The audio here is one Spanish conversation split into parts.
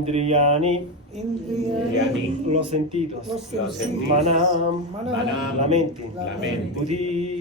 Indriyani, Indriyani, los sentidos. los sentidos. Manam, Manam, la mente. la mente.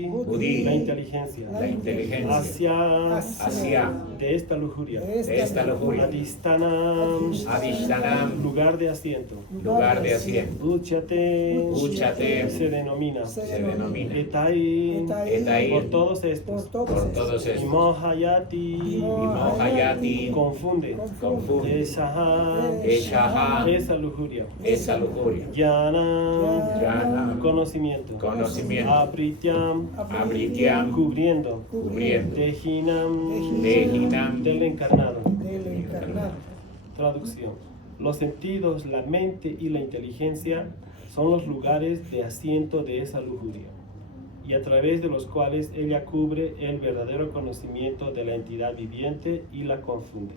Buddhi, la inteligencia. la inteligencia. Hacia, de esta lujuria. de esta lujuria. Adhistanam, Adishtanam, lugar de asiento. lugar de asiento. Uchate, Uchate, se denomina. se denomina. Etai, Etai, por todos estos. por todos estos. Mohayati, Mohayati, confunde. confunde. Eshaha, esa lujuria. esa lujuria. Jnana, Jnana, conocimiento. conocimiento. Abrityam, Abrityam, cubriendo. cubriendo. Dehinam, Dehinam, del encarnado. del encarnado. Traducción. Los sentidos, la mente y la inteligencia son los lugares de asiento de esa lujuria, y a través de los cuales ella cubre el verdadero conocimiento de la entidad viviente y la confunde.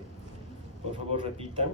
Por favor, repitan.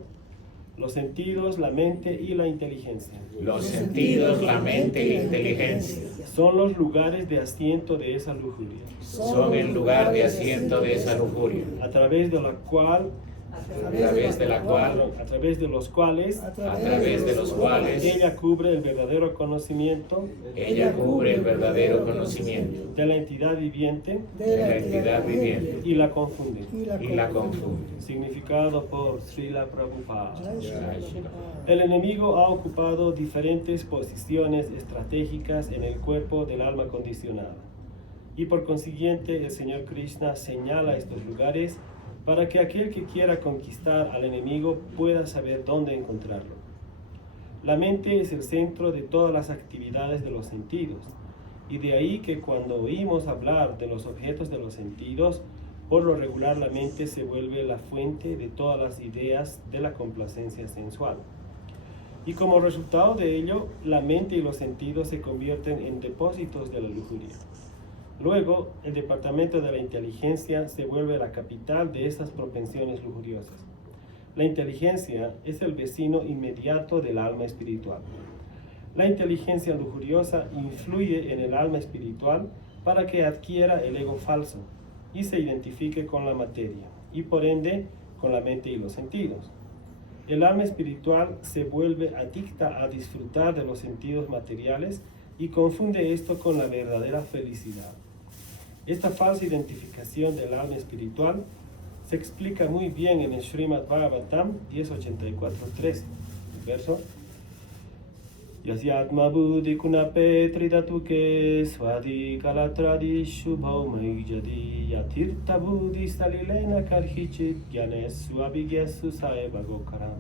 Los sentidos, la mente y la inteligencia Los sentidos, la mente y la inteligencia son los lugares de asiento de esa lujuria, son el lugar de asiento de esa lujuria, a través de la cual, a través de la cual, a través de los cuales a través de los cuales ella cubre el verdadero conocimiento ella cubre el verdadero conocimiento de la entidad viviente de la entidad viviente y la confunde. y la confunde. Significado por Srila Prabhupada. Jai Shri. El enemigo ha ocupado diferentes posiciones estratégicas en el cuerpo del alma condicionada, y por consiguiente el Señor Krishna señala estos lugares para que aquel que quiera conquistar al enemigo pueda saber dónde encontrarlo. La mente es el centro de todas las actividades de los sentidos, y de ahí que cuando oímos hablar de los objetos de los sentidos, por lo regular la mente se vuelve la fuente de todas las ideas de la complacencia sensual. Y como resultado de ello, la mente y los sentidos se convierten en depósitos de la lujuria. Luego, el departamento de la inteligencia se vuelve la capital de estas propensiones lujuriosas. La inteligencia es el vecino inmediato del alma espiritual. La inteligencia lujuriosa influye en el alma espiritual para que adquiera el ego falso y se identifique con la materia, y por ende con la mente y los sentidos. El alma espiritual se vuelve adicta a disfrutar de los sentidos materiales y confunde esto con la verdadera felicidad. Esta falsa identificación del alma espiritual se explica muy bien en el Srimad Bhagavatam 10.84.3, el verso: Yasyatma buddhi kunape tridatuke swadi kalatradi shubhaumai jadi yatirta buddhi salilena karhichit gyanesu abhigyasu saevagokaram.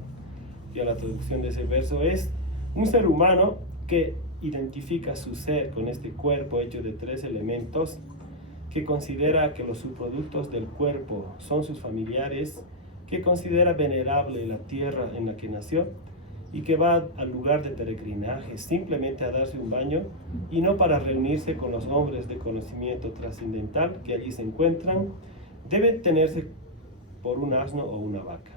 Y la traducción de ese verso es: un ser humano que identifica su ser con este cuerpo hecho de 3 elementos, que considera que los subproductos del cuerpo son sus familiares, que considera venerable la tierra en la que nació, y que va al lugar de peregrinaje simplemente a darse un baño y no para reunirse con los hombres de conocimiento trascendental que allí se encuentran, debe tenerse por un asno o una vaca.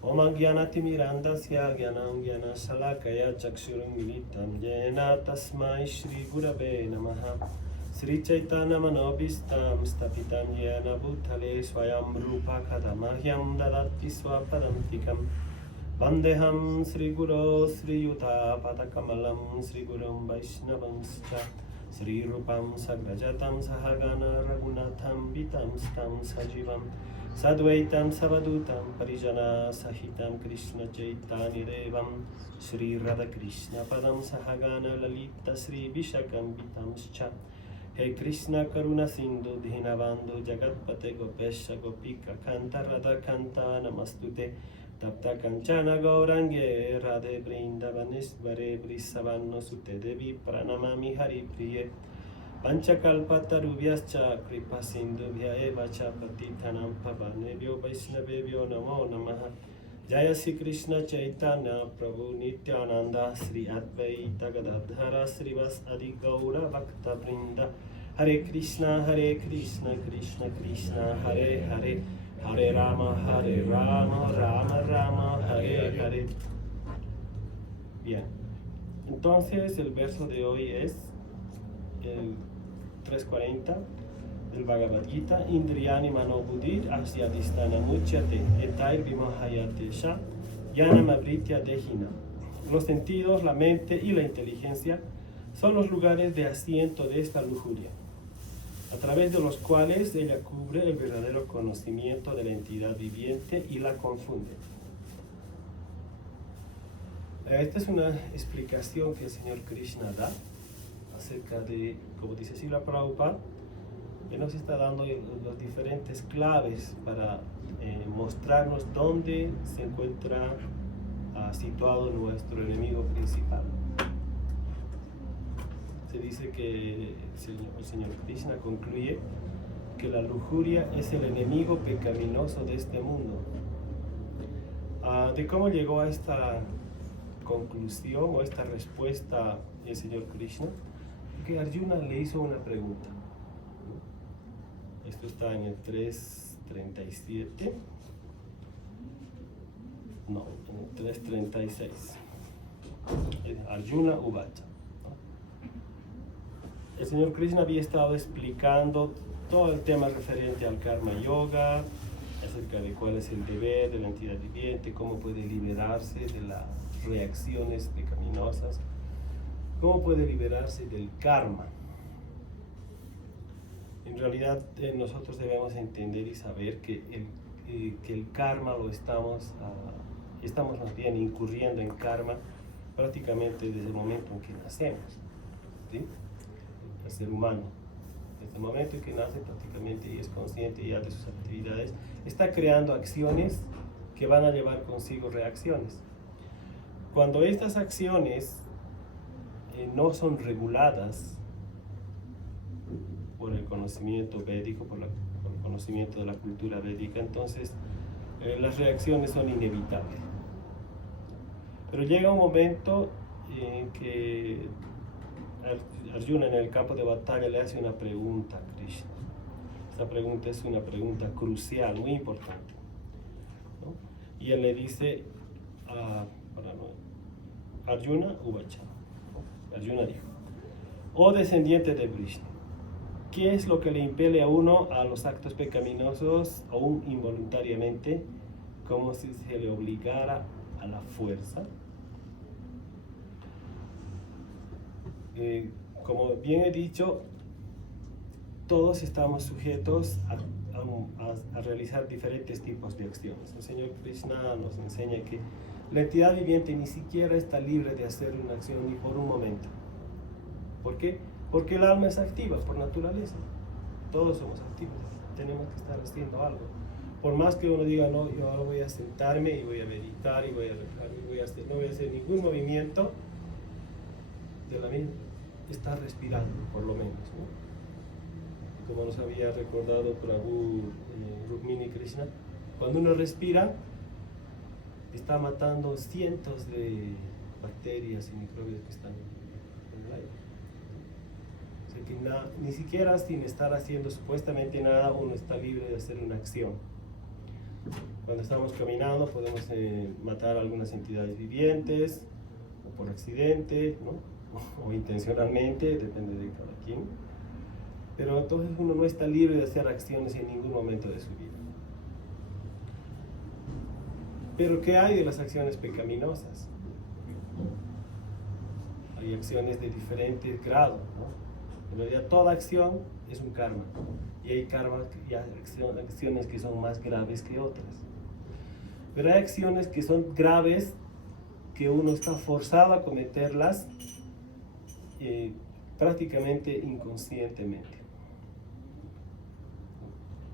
Om Jnanatimirandasya Jnanam Jnanasalakaya Chakshurum Militam Jena Tasmai Shri Gurave Namaha Sri Chaitanya Manobhistam Stapitam Jena Bhutale Swayam Rupa Kadamahyam Dadati Swapadantikam Vandeham Sri Guru Sri Yuta Padakamalam Sri Gurum Vaishnavanscha Sri Rupam Sagrajatam Sahagana Raghunatham Vitam Stam Sajivam Sadvaitam Savadutam Parijana Sahitam Krishna Chaitanya Devam Sri Radha Krishna Padam Sahagana Lalita Sri Vishakam Vitamscha. Hey Krishna Karuna Sindhu Dhinavandhu Jagatpate Gopesha Gopika Kanta Radha Kanta Namastute Tapta Kanchana Gaurange Radhe Brindavaneshvare Brisavanno Sute Devi Pranamami Hari Priye Panchakalpatarubhyascha kripa sindhubhya eva cha patitanam pavanebhyo vaishnavebhyo namo namaha. Jaya Sri Krishna Chaitanya Prabhu Nityananda Sri Advaita Gadadhara Srivas Adi Gaura Bhakta Vrinda. Hare Krishna Krishna Krishna Hare Hare Hare Rama Rama Rama Hare Hare. Bien, entonces el verso de hoy es el 340. del Bhagavad Gita, Indriyani manobuddhir asyadhisthana muchyate etair vimahayate sha yanam abritya dehina. Los sentidos, la mente y la inteligencia son los lugares de asiento de esta lujuria, a través de los cuales ella cubre el verdadero conocimiento de la entidad viviente y la confunde. Esta es una explicación que el Señor Krishna da acerca de, como dice Srila Prabhupada, que nos está dando las diferentes claves para mostrarnos dónde se encuentra situado nuestro enemigo principal. Se dice que el Señor Krishna concluye que la lujuria es el enemigo pecaminoso de este mundo. De cómo llegó a esta conclusión o esta respuesta el Señor Krishna, que Arjuna le hizo una pregunta. Esto está en el 3.37. No, en el 3.36. Arjuna Uvacha. El Señor Krishna había estado explicando todo el tema referente al Karma Yoga, acerca de cuál es el deber de la entidad viviente, cómo puede liberarse de las reacciones pecaminosas, cómo puede liberarse del karma. En realidad nosotros debemos entender y saber que el karma lo estamos más bien incurriendo en karma prácticamente desde el momento en que nacemos, ¿sí? El ser humano, desde el momento en que nace prácticamente y es consciente ya de sus actividades, está creando acciones que van a llevar consigo reacciones. Cuando estas acciones no son reguladas por el conocimiento védico, por el conocimiento de la cultura védica, entonces las reacciones son inevitables. Pero llega un momento en que Arjuna en el campo de batalla le hace una pregunta a Krishna. Esta pregunta es una pregunta crucial, muy importante, ¿no? Y él le dice Arjuna Uvacha. Arjuna dijo: oh descendiente de Vishnu, ¿qué es lo que le impele a uno a los actos pecaminosos, aún involuntariamente, como si se le obligara a la fuerza? Como bien he dicho, todos estamos sujetos a realizar diferentes tipos de acciones. El Señor Krishna nos enseña que la entidad viviente ni siquiera está libre de hacer una acción ni por un momento. ¿Por qué? Porque el alma es activa por naturaleza. Todos somos activos, tenemos que estar haciendo algo. Por más que uno diga, no, yo ahora voy a sentarme y voy a meditar y voy a rezar y no voy a hacer ningún movimiento de la misma, está respirando por lo menos, ¿no? Como nos había recordado Prabhu Rukmini Krishna, cuando uno respira está matando cientos de bacterias y microbios que están en el aire. O sea que ni siquiera sin estar haciendo supuestamente nada uno está libre de hacer una acción. Cuando estamos caminando podemos matar algunas entidades vivientes, o por accidente, ¿no? O intencionalmente, depende de cada quien. Pero entonces uno no está libre de hacer acciones en ningún momento de su vida. Pero ¿qué hay de las acciones pecaminosas? Hay acciones de diferentes grados, ¿no? En realidad toda acción es un karma. Y hay karmas y acciones que son más graves que otras. Pero hay acciones que son graves, que uno está forzado a cometerlas prácticamente inconscientemente.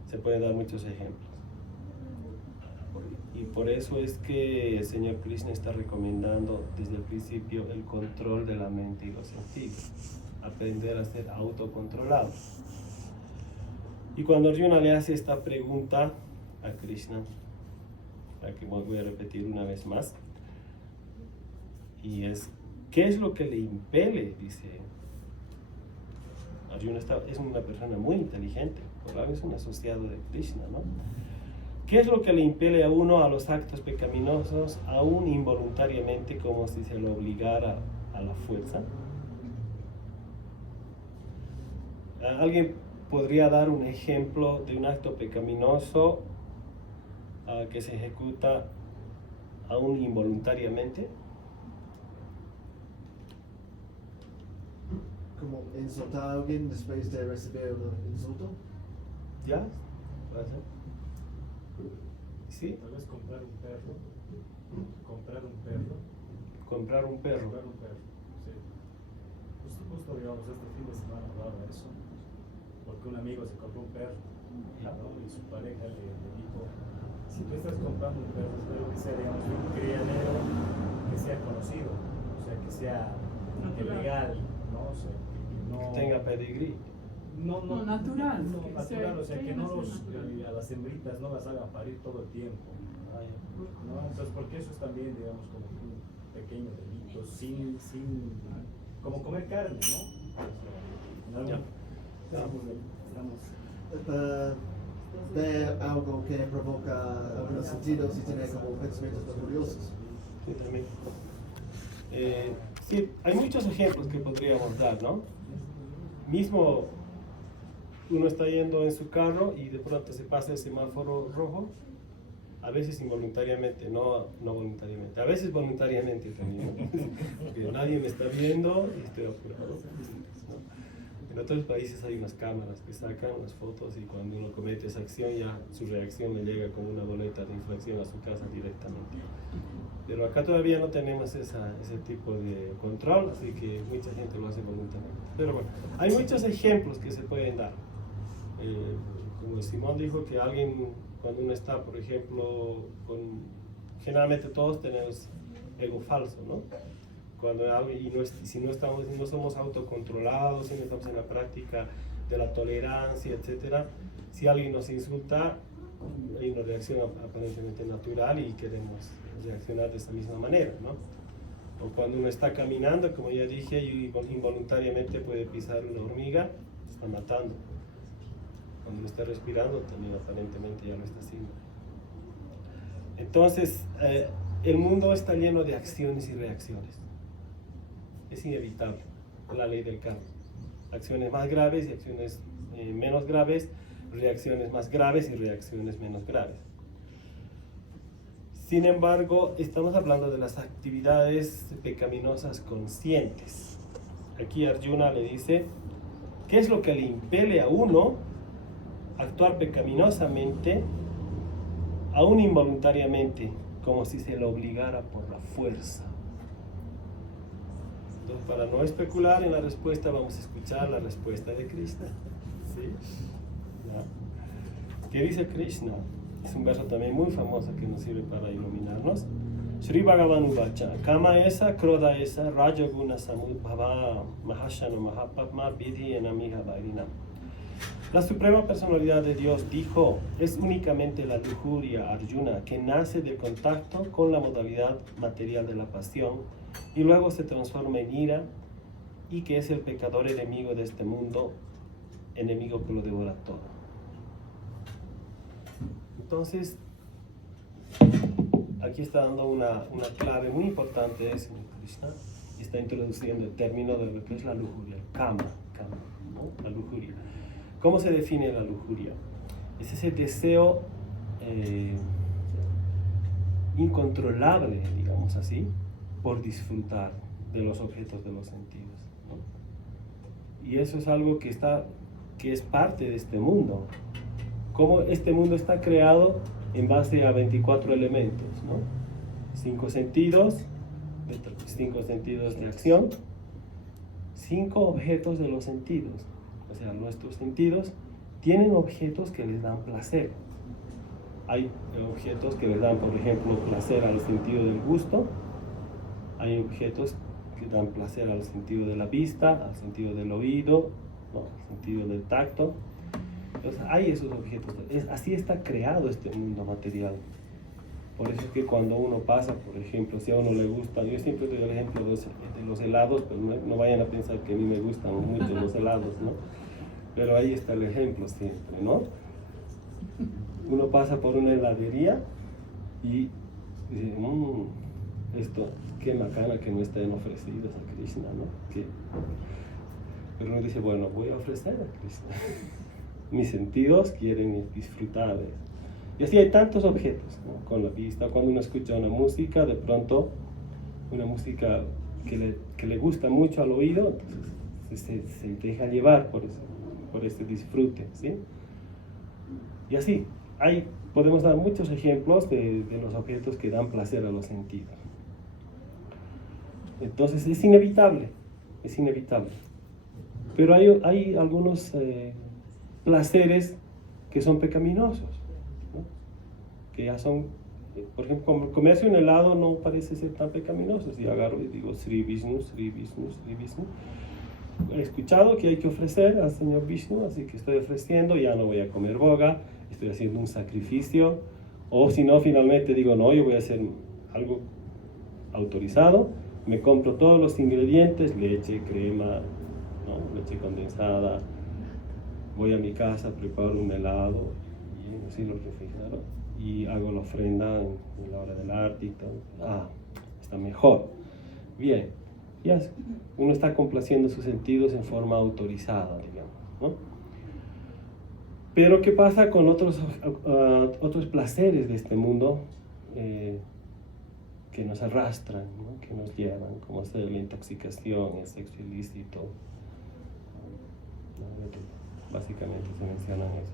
Se pueden dar muchos ejemplos. Y por eso es que el Señor Krishna está recomendando desde el principio el control de la mente y los sentidos. Aprender a ser autocontrolado. Y cuando Arjuna le hace esta pregunta a Krishna, la que voy a repetir una vez más, y es: ¿qué es lo que le impele? Dice Arjuna, es una persona muy inteligente, por algo es un asociado de Krishna, ¿no? ¿Qué es lo que le impele a uno a los actos pecaminosos, aún involuntariamente, como si se lo obligara a la fuerza? Alguien podría dar un ejemplo de un acto pecaminoso que se ejecuta aún involuntariamente? Como insultar a alguien después de recibir un insulto. ¿Ya? ¿Puede ser? ¿Sí? Tal vez comprar un perro. Comprar un perro. Comprar un perro. Comprar un perro, sí. Justo digamos, este fin de semana hablaba de eso. Porque un amigo se compró un perro, ¿no? Y su pareja le dijo, si tú estás comprando un perro, espero que sea, digamos, un criadero que sea conocido, o sea, que sea legal, ¿no? O sea, que no Tenga pedigrí. No, natural. No, que natural, o sea, que no sea natural. a las hembritas no las hagan parir todo el tiempo, ¿no? Entonces, porque eso es también, digamos, como un pequeño delito, como comer carne, ¿no? O sea, Ver algo que provoca algunos sentidos y tener como pensamientos más curiosos. Sí, también. Sí, hay muchos ejemplos que podríamos dar, ¿no? Mismo uno está yendo en su carro y de pronto se pasa el semáforo rojo, a veces involuntariamente, no voluntariamente, a veces voluntariamente también, ¿no? Porque nadie me está viendo y estoy apurado, ¿no? En otros países hay unas cámaras que sacan unas fotos y cuando uno comete esa acción ya su reacción le llega con una boleta de infracción a su casa directamente. Pero acá todavía no tenemos ese tipo de control, así que mucha gente lo hace voluntariamente. Pero bueno, hay muchos ejemplos que se pueden dar. Como Simón dijo, que alguien, cuando uno está, por ejemplo, generalmente todos tenemos ego falso, ¿no? Cuando alguien, si no somos autocontrolados, si no estamos en la práctica de la tolerancia, etcétera, si alguien nos insulta, hay una reacción aparentemente natural y queremos reaccionar de esa misma manera, ¿no? O cuando uno está caminando, como ya dije, y involuntariamente puede pisar una hormiga, está matando. Cuando uno está respirando, también aparentemente ya lo está haciendo. Entonces, el mundo está lleno de acciones y reacciones. Es inevitable, la ley del karma. Acciones más graves y acciones menos graves, reacciones más graves y reacciones menos graves. Sin embargo, estamos hablando de las actividades pecaminosas conscientes. Aquí Arjuna le dice, ¿qué es lo que le impele a uno a actuar pecaminosamente, aún involuntariamente, como si se lo obligara por la fuerza? Entonces, para no especular en la respuesta, vamos a escuchar la respuesta de Krishna. ¿Sí? ¿Qué dice Krishna? Es un verso también muy famoso que nos sirve para iluminarnos. Sri Bhagavan Uvacha, Kama esa, Krodha esa, Rajaguna Samudbhava, Mahashana Mahapatma, Vidhi Enamiha Vairina. La Suprema Personalidad de Dios dijo, es únicamente la lujuria, Arjuna, que nace del contacto con la modalidad material de la pasión y luego se transforma en ira y que es el pecador enemigo de este mundo, enemigo que lo devora todo. Entonces, aquí está dando una clave muy importante, Señor Krishna, está introduciendo el término de lo que es la lujuria, kama, ¿no? La lujuria. ¿Cómo se define la lujuria? Es ese deseo incontrolable, digamos así, por disfrutar de los objetos de los sentidos, ¿no? Y eso es algo que es parte de este mundo. Cómo este mundo está creado en base a 24 elementos, ¿no? 5 sentidos de acción, 5 objetos de los sentidos. O sea, nuestros sentidos tienen objetos que les dan placer. Hay objetos que les dan, por ejemplo, placer al sentido del gusto. Hay objetos que dan placer al sentido de la vista, al sentido del oído, ¿no? Al sentido del tacto. Entonces, hay esos objetos. Así está creado este mundo material. Por eso es que cuando uno pasa, por ejemplo, si a uno le gusta, yo siempre doy el ejemplo de los helados, pero no vayan a pensar que a mí me gustan mucho los helados, ¿no? Pero ahí está el ejemplo siempre, ¿no? Uno pasa por una heladería y dice, esto, qué macana que no estén ofrecidos a Krishna, ¿no? Pero uno dice, bueno, voy a ofrecer a Krishna. mis sentidos quieren disfrutar de eso. Y así hay tantos objetos, ¿no? Con la vista, cuando uno escucha una música, de pronto, una música que le gusta mucho al oído, entonces se deja llevar por este disfrute, ¿sí? Y así, podemos dar muchos ejemplos de los objetos que dan placer a los sentidos. Entonces es inevitable. Pero hay algunos placeres que son pecaminosos, ¿no? Que ya son, por ejemplo, como comerse un helado no parece ser tan pecaminoso. Si agarro y digo Sri Vishnu, Sri Vishnu, Sri Vishnu, he escuchado que hay que ofrecer al Señor Vishnu, así que estoy ofreciendo, ya no voy a comer boga, estoy haciendo un sacrificio. O si no, finalmente digo, no, yo voy a hacer algo autorizado, me compro todos los ingredientes, leche, crema, ¿no? Leche condensada, voy a mi casa, preparo un helado, y así lo refrigero, y hago la ofrenda en la hora del arte y todo. Está mejor. Bien, ya uno está complaciendo sus sentidos en forma autorizada, digamos, ¿no? Pero ¿qué pasa con otros placeres de este mundo que nos arrastran, ¿no? Que nos llevan, como es la intoxicación, el sexo ilícito, ¿no? Básicamente se mencionan eso.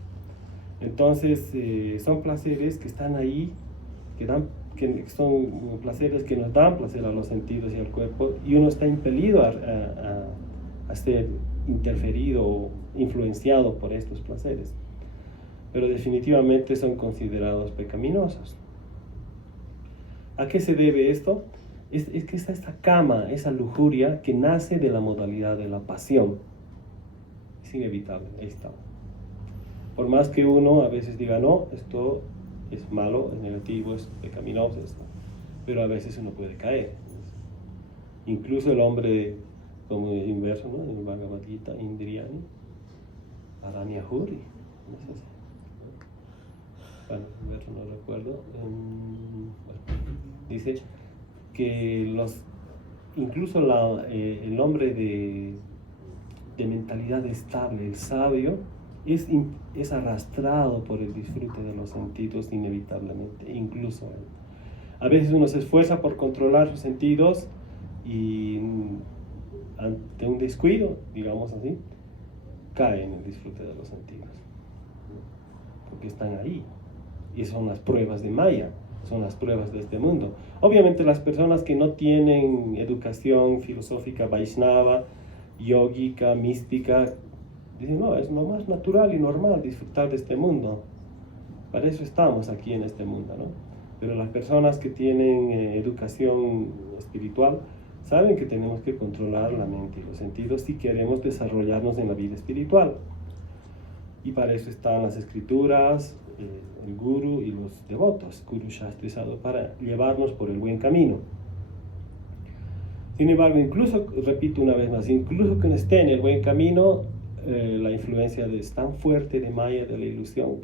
Entonces son placeres que están ahí, que son placeres que nos dan placer a los sentidos y al cuerpo, y uno está impelido a ser interferido o influenciado por estos placeres, pero definitivamente son considerados pecaminosos. ¿A qué se debe esto? Es que está esta cama, esa lujuria que nace de la modalidad de la pasión. Es inevitable, ahí está. Por más que uno a veces diga, no, esto es malo, es negativo, es pecaminoso, pero a veces uno puede caer. Incluso el hombre, como inverso, ¿no? En el Bhagavad Gita, Indriyani, Aranyahuri, no sé si. Bueno, inverso no recuerdo. Dice que incluso el hombre de mentalidad estable, el sabio, es arrastrado por el disfrute de los sentidos inevitablemente, incluso él. A veces uno se esfuerza por controlar sus sentidos y ante un descuido, digamos así, cae en el disfrute de los sentidos, porque están ahí y son las pruebas de Maya, son las pruebas de este mundo. Obviamente las personas que no tienen educación filosófica Vaishnava, yógica, mística, dicen, no, es lo más natural y normal disfrutar de este mundo. Para eso estamos aquí en este mundo, ¿no? Pero las personas que tienen educación espiritual saben que tenemos que controlar la mente y los sentidos si queremos desarrollarnos en la vida espiritual. Y para eso están las escrituras, el guru y los devotos, Guru Shastrisado, para llevarnos por el buen camino. Sin embargo, incluso, repito una vez más, incluso que no esté en el buen camino, la influencia es tan fuerte de Maya, de la ilusión,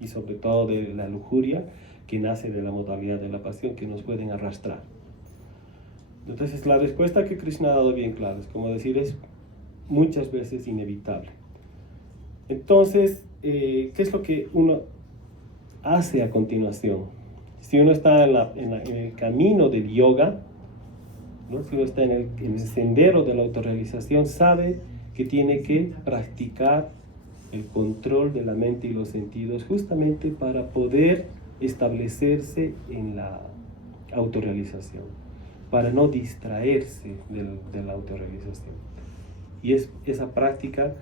y sobre todo de la lujuria, que nace de la modalidad de la pasión, que nos pueden arrastrar. Entonces, la respuesta que Krishna ha dado bien clara, es como decir, es muchas veces inevitable. Entonces, ¿qué es lo que uno hace a continuación? Si uno está en el camino del yoga, ¿no? Si uno está en el sendero de la autorrealización, sabe que tiene que practicar el control de la mente y los sentidos justamente para poder establecerse en la autorrealización, para no distraerse de la autorrealización. Y esa práctica,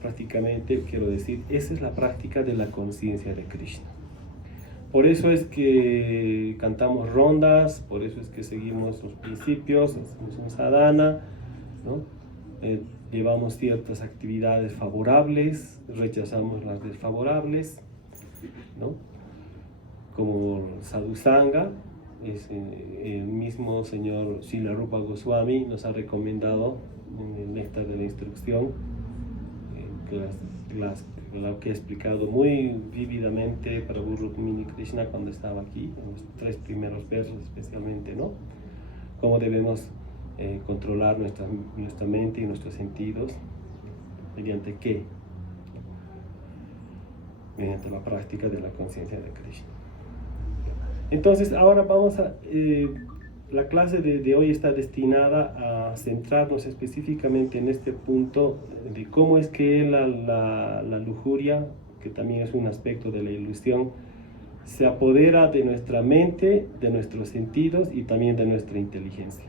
prácticamente, quiero decir, esa es la práctica de la conciencia de Krishna. Por eso es que cantamos rondas, por eso es que seguimos los principios, hacemos un sadhana, ¿no? Llevamos ciertas actividades favorables, rechazamos las desfavorables, ¿no? Como sadhusanga, el mismo señor Srila Rupa Goswami nos ha recomendado en el Néctar de la Instrucción, lo que he explicado muy vívidamente para Prabhu Rukmini Krishna cuando estaba aquí, en los 3 primeros versos especialmente, ¿no? Cómo debemos controlar nuestra mente y nuestros sentidos, mediante qué. mediante la práctica de la conciencia de Krishna. Entonces, ahora vamos a... la clase de hoy está destinada a centrarnos específicamente en este punto de cómo es que la lujuria, que también es un aspecto de la ilusión, se apodera de nuestra mente, de nuestros sentidos y también de nuestra inteligencia.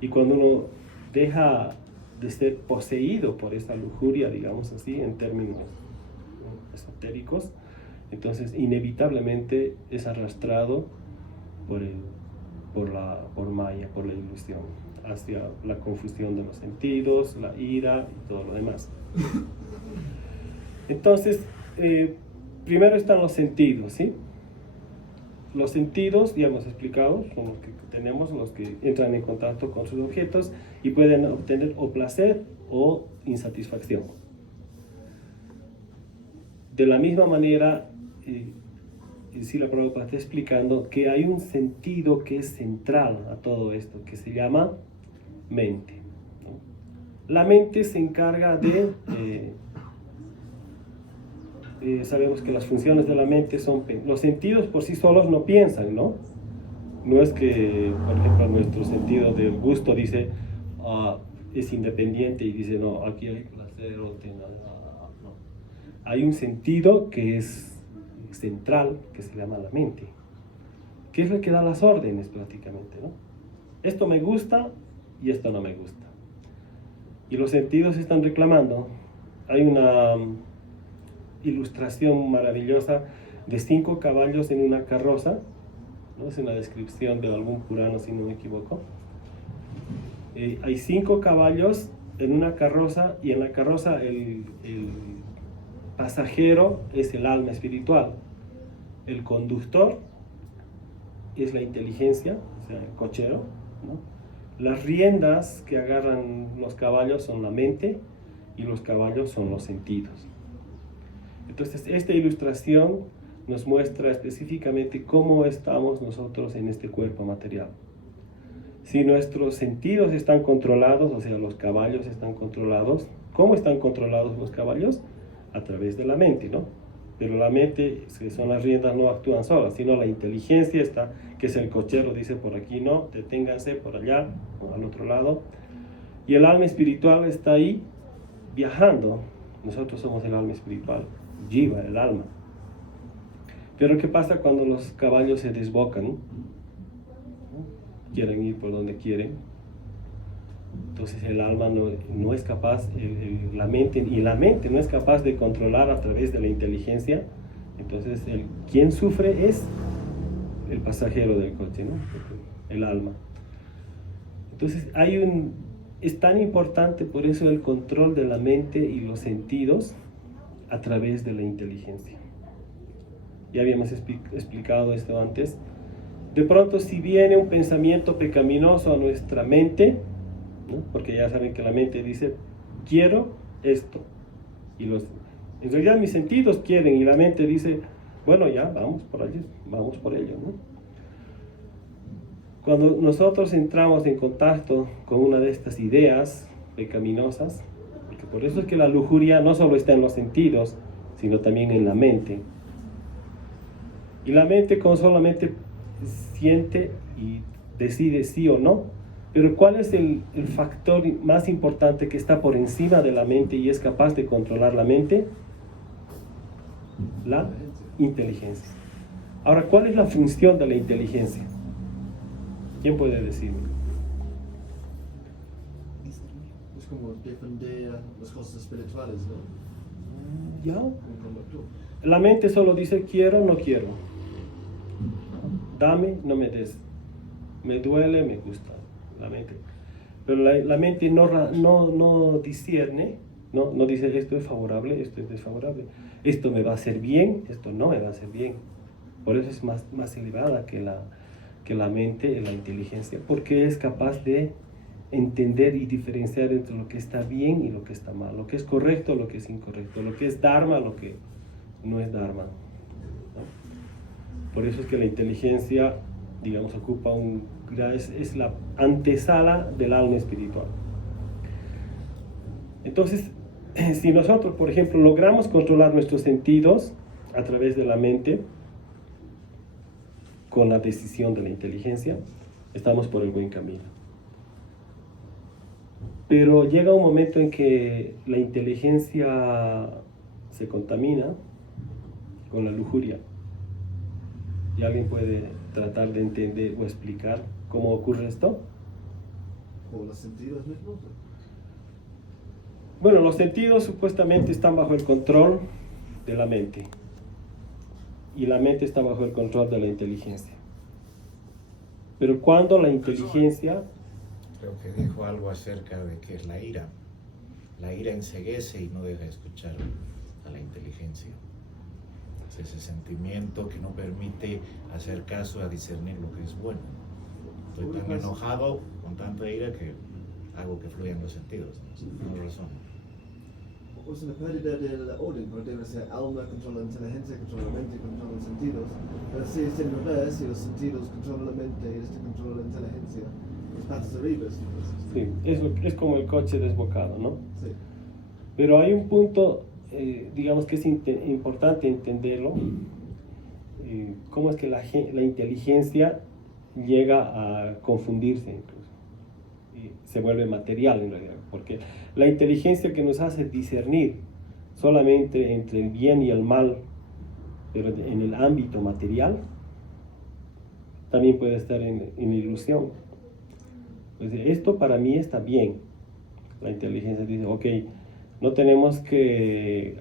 Y cuando uno deja de ser poseído por esa lujuria, digamos así, en términos esotéricos, entonces inevitablemente es arrastrado por Maya, por la ilusión, hacia la confusión de los sentidos, la ira y todo lo demás. Entonces, primero están los sentidos, ¿sí? Los sentidos, ya hemos explicado, son los que tenemos, los que entran en contacto con sus objetos y pueden obtener o placer o insatisfacción. De la misma manera, Srila Prabhupada está explicando que hay un sentido que es central a todo esto, que se llama mente, ¿no? La mente se encarga de... sabemos que las funciones de la mente son... Los sentidos por sí solos no piensan, ¿no? No es que, por ejemplo, nuestro sentido del gusto dice, es independiente y dice, no, aquí hay placer o no. Hay un sentido que es central, que se llama la mente, que es lo que da las órdenes prácticamente, ¿no? Esto me gusta y esto no me gusta. Y los sentidos están reclamando. Hay una ilustración maravillosa de 5 caballos en una carroza, ¿no? Es una descripción de algún Purana, si no me equivoco. Hay 5 caballos en una carroza y en la carroza el pasajero es el alma espiritual, el conductor es la inteligencia, o sea, el cochero, ¿no? Las riendas que agarran los caballos son la mente y los caballos son los sentidos. Entonces, esta ilustración nos muestra específicamente cómo estamos nosotros en este cuerpo material. Si nuestros sentidos están controlados, o sea, los caballos están controlados, ¿cómo están controlados los caballos? A través de la mente, ¿no? Pero la mente, que son las riendas, no actúan solas, sino la inteligencia está, que es el cochero, dice por aquí no, deténganse por allá, o al otro lado. Y el alma espiritual está ahí viajando. Nosotros somos el alma espiritual, Jiva, el alma. Pero ¿qué pasa cuando los caballos se desbocan? ¿No? Quieren ir por donde quieren. Entonces el alma no es capaz, la mente no es capaz de controlar a través de la inteligencia. Entonces quien sufre es el pasajero del coche, ¿no? El alma. Entonces es tan importante por eso el control de la mente y los sentidos a través de la inteligencia. Ya habíamos explicado esto antes. De pronto, si viene un pensamiento pecaminoso a nuestra mente, ¿no? Porque ya saben que la mente dice, quiero esto. Y en realidad mis sentidos quieren y la mente dice, bueno, ya, vamos por allí, vamos por ello, ¿no? Cuando nosotros entramos en contacto con una de estas ideas pecaminosas, porque por eso es que la lujuria no solo está en los sentidos, sino también en la mente. Y la mente solamente siente y decide sí o no. Pero ¿cuál es el factor más importante que está por encima de la mente y es capaz de controlar la mente? La inteligencia. Ahora, ¿cuál es la función de la inteligencia? ¿Quién puede decirme? Es como defender las cosas espirituales, ¿no? ¿Ya? Como conductor. La mente solo dice quiero, no quiero. Dame, no me des. Me duele, me gusta. La mente. Pero la mente no discierne, no dice esto es favorable, esto es desfavorable. Esto me va a hacer bien, esto no me va a hacer bien. Por eso es más elevada que la mente, la inteligencia, porque es capaz de entender y diferenciar entre lo que está bien y lo que está mal, lo que es correcto, lo que es incorrecto, lo que es dharma, lo que no es dharma, ¿no? Por eso es que la inteligencia, digamos, ocupa es la antesala del alma espiritual. Entonces, si nosotros, por ejemplo, logramos controlar nuestros sentidos a través de la mente, con la decisión de la inteligencia, estamos por el buen camino. Pero llega un momento en que la inteligencia se contamina con la lujuria. ¿Y alguien puede tratar de entender o explicar cómo ocurre esto? ¿Por los sentidos mismos? Bueno, los sentidos supuestamente están bajo el control de la mente. Y la mente está bajo el control de la inteligencia. Pero cuando la inteligencia... Creo que dijo algo acerca de que es la ira. La ira enceguece y no deja escuchar a la inteligencia. Es ese sentimiento que no permite hacer caso a discernir lo que es bueno. Estoy tan enojado con tanta ira que hago que fluyan los sentidos. No razón. Es una pérdida del orden, porque debe ser alma controla la inteligencia, controla la mente, controla los sentidos. Pero si es en revés, si los sentidos controlan la mente y este controla la inteligencia, los patas arriba. Sí, es como el coche desbocado, ¿no? Sí. Pero hay un punto, digamos que es importante entenderlo, cómo es que la inteligencia llega a confundirse incluso, y se vuelve material en realidad, porque la inteligencia que nos hace discernir solamente entre el bien y el mal, pero en el ámbito material, también puede estar en ilusión. Pues esto para mí está bien. La inteligencia dice, ok, no tenemos que,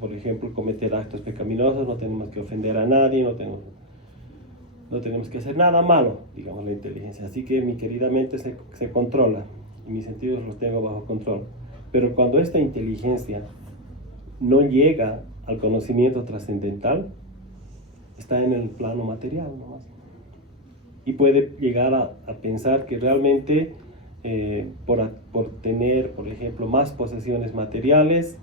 por ejemplo, cometer actos pecaminosos, no tenemos que ofender a nadie, no tenemos que hacer nada malo, digamos, la inteligencia. Así que mi querida mente se controla y mis sentidos los tengo bajo control. Pero cuando esta inteligencia no llega al conocimiento trascendental, está en el plano material nomás. Y puede llegar a pensar que realmente por tener, por ejemplo, más posesiones materiales,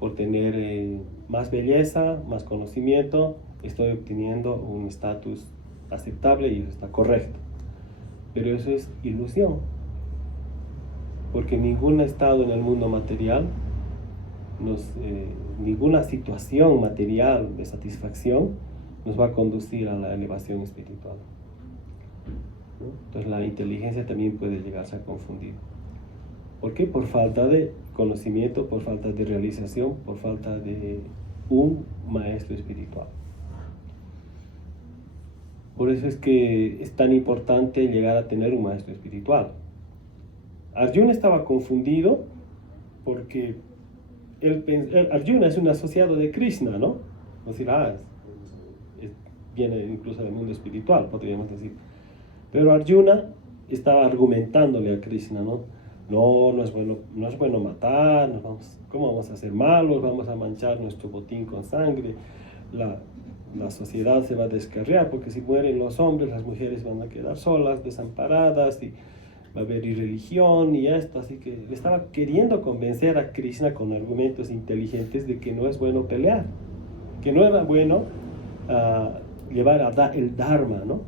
por tener más belleza, más conocimiento, estoy obteniendo un estatus aceptable y eso está correcto. Pero eso es ilusión, porque ningún estado en el mundo material, ninguna situación material de satisfacción nos va a conducir a la elevación espiritual. Entonces la inteligencia también puede llegarse a confundir. ¿Por qué? Por falta de conocimiento, por falta de realización, por falta de un maestro espiritual. Por eso es que es tan importante llegar a tener un maestro espiritual. Arjuna estaba confundido porque Arjuna es un asociado de Krishna, ¿no? Es decir, viene incluso del mundo espiritual, podríamos decir. Pero Arjuna estaba argumentándole a Krishna, ¿no? No es bueno matar, ¿cómo vamos a ser malos? Vamos a manchar nuestro botín con sangre. La sociedad se va a descarriar porque si mueren los hombres, las mujeres van a quedar solas, desamparadas y va a haber irreligión y esto. Así que le estaba queriendo convencer a Krishna con argumentos inteligentes de que no es bueno pelear, que no era bueno llevar el dharma, ¿no?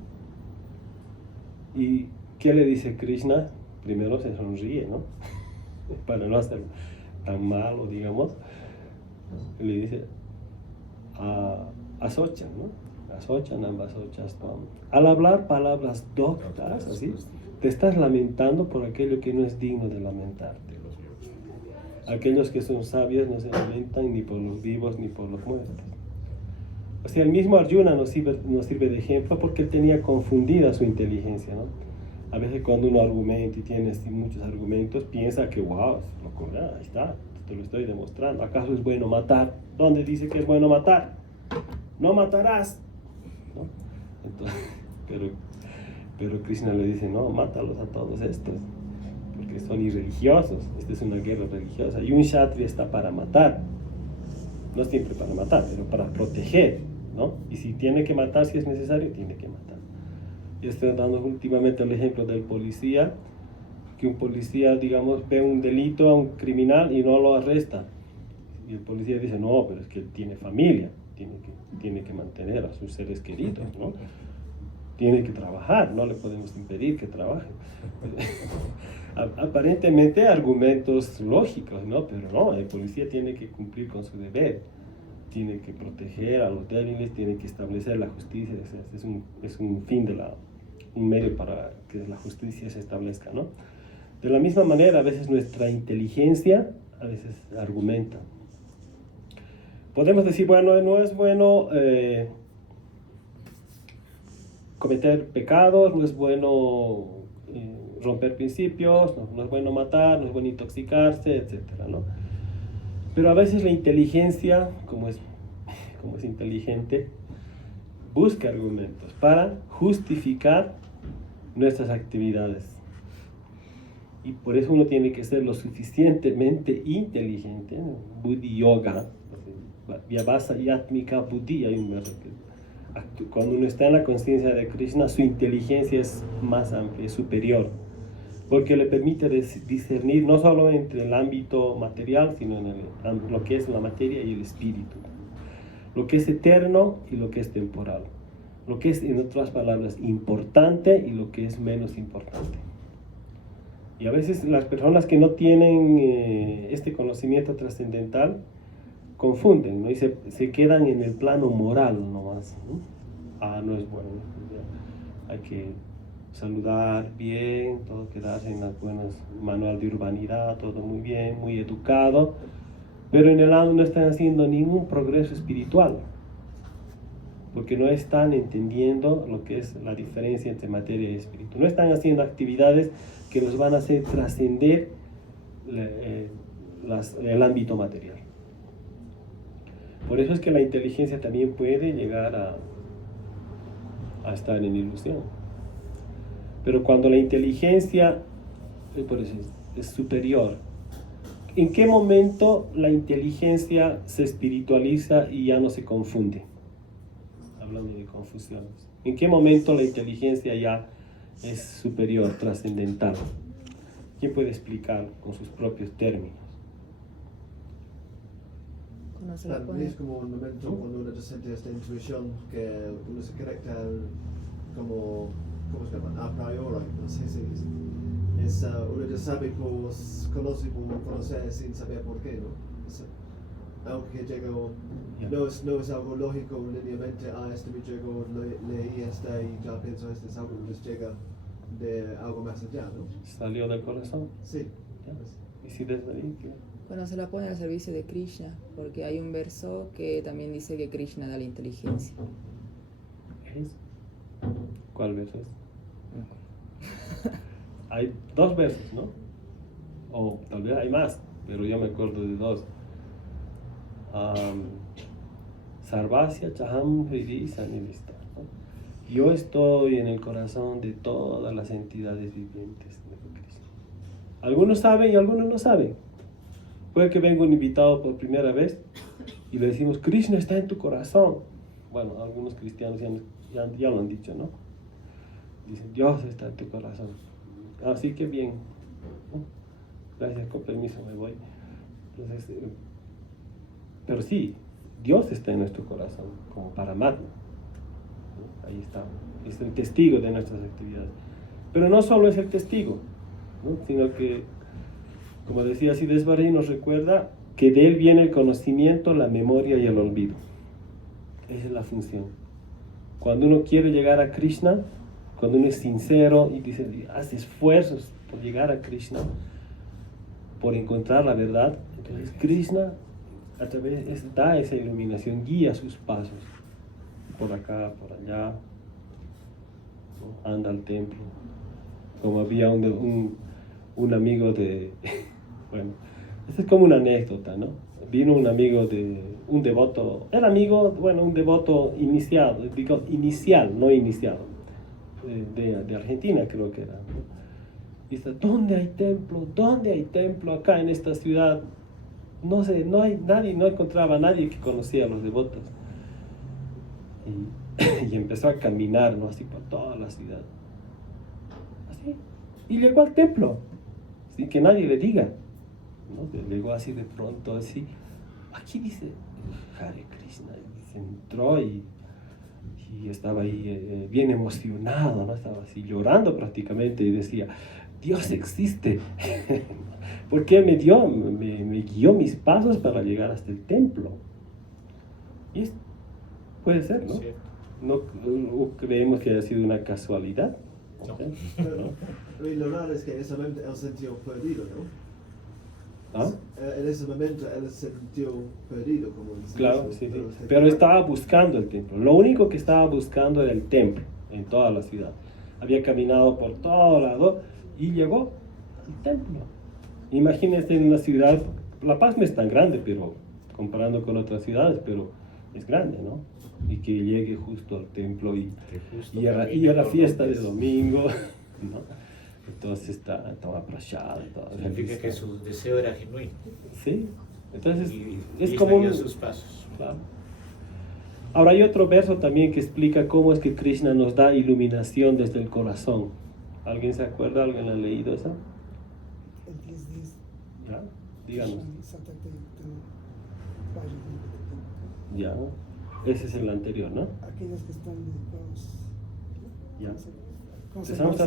¿Y qué le dice Krishna? Primero se sonríe, ¿no? Para no hacer tan malo, digamos. Le dice, asochan, ¿no? Asochan ambas ochas. Al hablar palabras doctas, así, te estás lamentando por aquello que no es digno de lamentarte. Aquellos que son sabios no se lamentan ni por los vivos ni por los muertos. O sea, el mismo Arjuna nos sirve de ejemplo porque él tenía confundida su inteligencia, ¿no? A veces cuando uno argumenta y tiene muchos argumentos, piensa que, wow, ahí está, te lo estoy demostrando. ¿Acaso es bueno matar? ¿Dónde dice que es bueno matar? No matarás, ¿no? Entonces, pero Krishna le dice, no, mátalos a todos estos, porque son irreligiosos. Esta es una guerra religiosa y un kshatriya está para matar, no siempre para matar, pero para proteger, ¿no? Y si tiene que matar, si es necesario, tiene que matar. Yo estoy dando últimamente el ejemplo del policía, que un policía, digamos, ve un delito a un criminal y no lo arresta. Y el policía dice, no, pero es que él tiene familia, tiene que mantener a sus seres queridos, ¿no? tiene que trabajar, no le podemos impedir que trabaje. Aparentemente argumentos lógicos, ¿no? Pero no, el policía tiene que cumplir con su deber, tiene que proteger a los débiles, tiene que establecer la justicia, es un fin un medio para que la justicia se establezca, ¿no? De la misma manera, a veces nuestra inteligencia, a veces argumenta. Podemos decir, bueno, no es bueno cometer pecados, no es bueno romper principios, no es bueno matar, no es bueno intoxicarse, etc., ¿no? Pero a veces la inteligencia, como es inteligente, busca argumentos para justificar nuestras actividades. Y por eso uno tiene que ser lo suficientemente inteligente. Buddhi Yoga, Vyavasa Yatmika Buddhi, hay un verso que cuando uno está en la conciencia de Krishna, su inteligencia es más amplia, es superior, porque le permite discernir no solo entre el ámbito material, sino en lo que es la materia y el espíritu, lo que es eterno y lo que es temporal, lo que es, en otras palabras, importante y lo que es menos importante. Y a veces las personas que no tienen este conocimiento trascendental confunden, ¿no? Y se quedan en el plano moral nomás, ¿no? No es bueno, hay que saludar bien, todo quedarse en las buenas, manual de urbanidad, todo muy bien, muy educado, pero en el alma no están haciendo ningún progreso espiritual, porque no están entendiendo lo que es la diferencia entre materia y espíritu, no están haciendo actividades que los van a hacer trascender el ámbito material. Por eso es que la inteligencia también puede llegar a estar en ilusión. Pero cuando la inteligencia por eso es superior, ¿en qué momento la inteligencia se espiritualiza y ya no se confunde? Hablando de confusiones. ¿En qué momento la inteligencia ya es superior, trascendental? ¿Quién puede explicar con sus propios términos? Para mí es como un momento cuando uno siente esta intuición que uno se conecta como, ¿cómo se llama? A priori, no sé si es uno ya sabe, conoce por conocer sin saber por qué, ¿no? Es algo que llegó, no es algo lógico linealmente, este me llegó, leí esta y ya pienso este es algo que llega de algo más allá, ¿no? ¿Salió del corazón? Sí. ¿Y si desde ahí qué? Bueno, se la pone al servicio de Krishna, porque hay un verso que también dice que Krishna da la inteligencia. ¿Es? ¿Cuál verso es? Hay dos versos, ¿no? O tal vez hay más, pero yo me acuerdo de dos. Sarvasya Chaham Hridi Sanivista. Yo estoy en el corazón de todas las entidades vivientes de Krishna. Algunos saben y algunos no saben. Puede que venga un invitado por primera vez y le decimos, Krishna está en tu corazón. Bueno, algunos cristianos ya lo han dicho, ¿no? Dicen, Dios está en tu corazón. Así que bien. Gracias, con permiso, me voy. Entonces, pero sí, Dios está en nuestro corazón, como Paramatma. Ahí está, es el testigo de nuestras actividades. Pero no solo es el testigo, ¿no? Sino que, como decía Siddheswari, nos recuerda que de él viene el conocimiento, la memoria y el olvido. Esa es la función. Cuando uno quiere llegar a Krishna, cuando uno es sincero y dice, hace esfuerzos por llegar a Krishna, por encontrar la verdad, entonces Krishna a través da esa iluminación, guía sus pasos, por acá, por allá, ¿no? Anda al templo. Como había un amigo de... Bueno, esta es como una anécdota, ¿no? Vino un amigo un devoto, era amigo, bueno, un devoto iniciado, digo, no iniciado, de Argentina creo que era, ¿no? Dice, ¿dónde hay templo? ¿Dónde hay templo acá en esta ciudad? No sé, no hay nadie, no encontraba a nadie que conocía a los devotos. Y empezó a caminar, ¿no? Así por toda la ciudad. Así. Y llegó al templo, sin que nadie le diga, ¿no? Llegó así de pronto, así. Aquí dice Hare Krishna. Y se entró y y estaba ahí bien emocionado, ¿no? Estaba así llorando prácticamente y decía, Dios existe, porque me guió mis pasos para llegar hasta el templo. Y puede ser, ¿no? Sí. No creemos que haya sido una casualidad. No. ¿Ok? Pero y lo raro es que en ese momento él se sintió perdido, ¿no? ¿Ah? En ese momento él se sintió perdido, como dice. Claro, sí, sí. Pero estaba buscando el templo. Lo único que estaba buscando era el templo en toda la ciudad. Había caminado por todo lado y llegó al templo. Imagínense en una ciudad, La Paz no es tan grande, pero comparando con otras ciudades, pero es grande, ¿no? Y que llegue justo al templo y era fiesta de domingo, ¿no? Entonces estaba aprachado. Significa que su deseo era genuino. Sí, entonces Y es Krishna como guió sus pasos. Claro. Ahora hay otro verso también que explica cómo es que Krishna nos da iluminación desde el corazón. ¿Alguien se acuerda? ¿Alguien ha leído eso? El 10:10. ¿Ya? Díganos. Ya. Ese es el anterior, ¿no? Aquellos que están dedicados. Ya. Consagrados.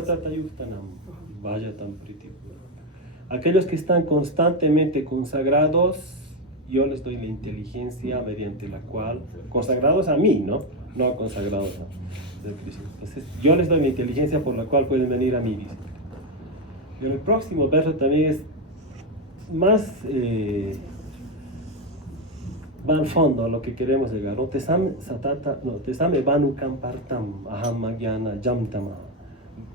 Aquellos que están constantemente consagrados, yo les doy la inteligencia mediante la cual, consagrados a mí, ¿no? No consagrados a Cristo. Entonces, yo les doy la inteligencia por la cual pueden venir a mí, dice. Pero el próximo verso también es más, va al fondo a lo que queremos llegar, ¿no? Tesame vanu kampartam aham magyana jamtama.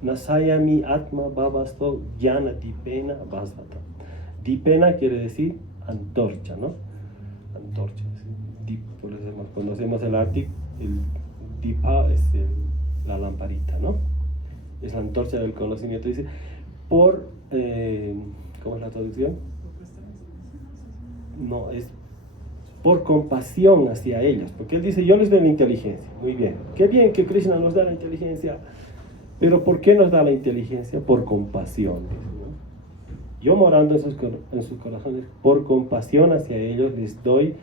Nasayami atma babasto jnana dipena vasvata. Dipena quiere decir antorcha, ¿no? Antorcha. ¿Sí? Por ejemplo, cuando hacemos el artic, el dipa es la lamparita, ¿no? Es la antorcha del conocimiento. Dice, ¿cómo es la traducción? No, es por compasión hacia ellos. Porque él dice, yo les doy la inteligencia. Muy bien. Qué bien que Krishna nos da la inteligencia. Pero ¿por qué nos da la inteligencia? Por compasión. ¿No? Yo morando en sus corazones, por compasión hacia ellos les doy,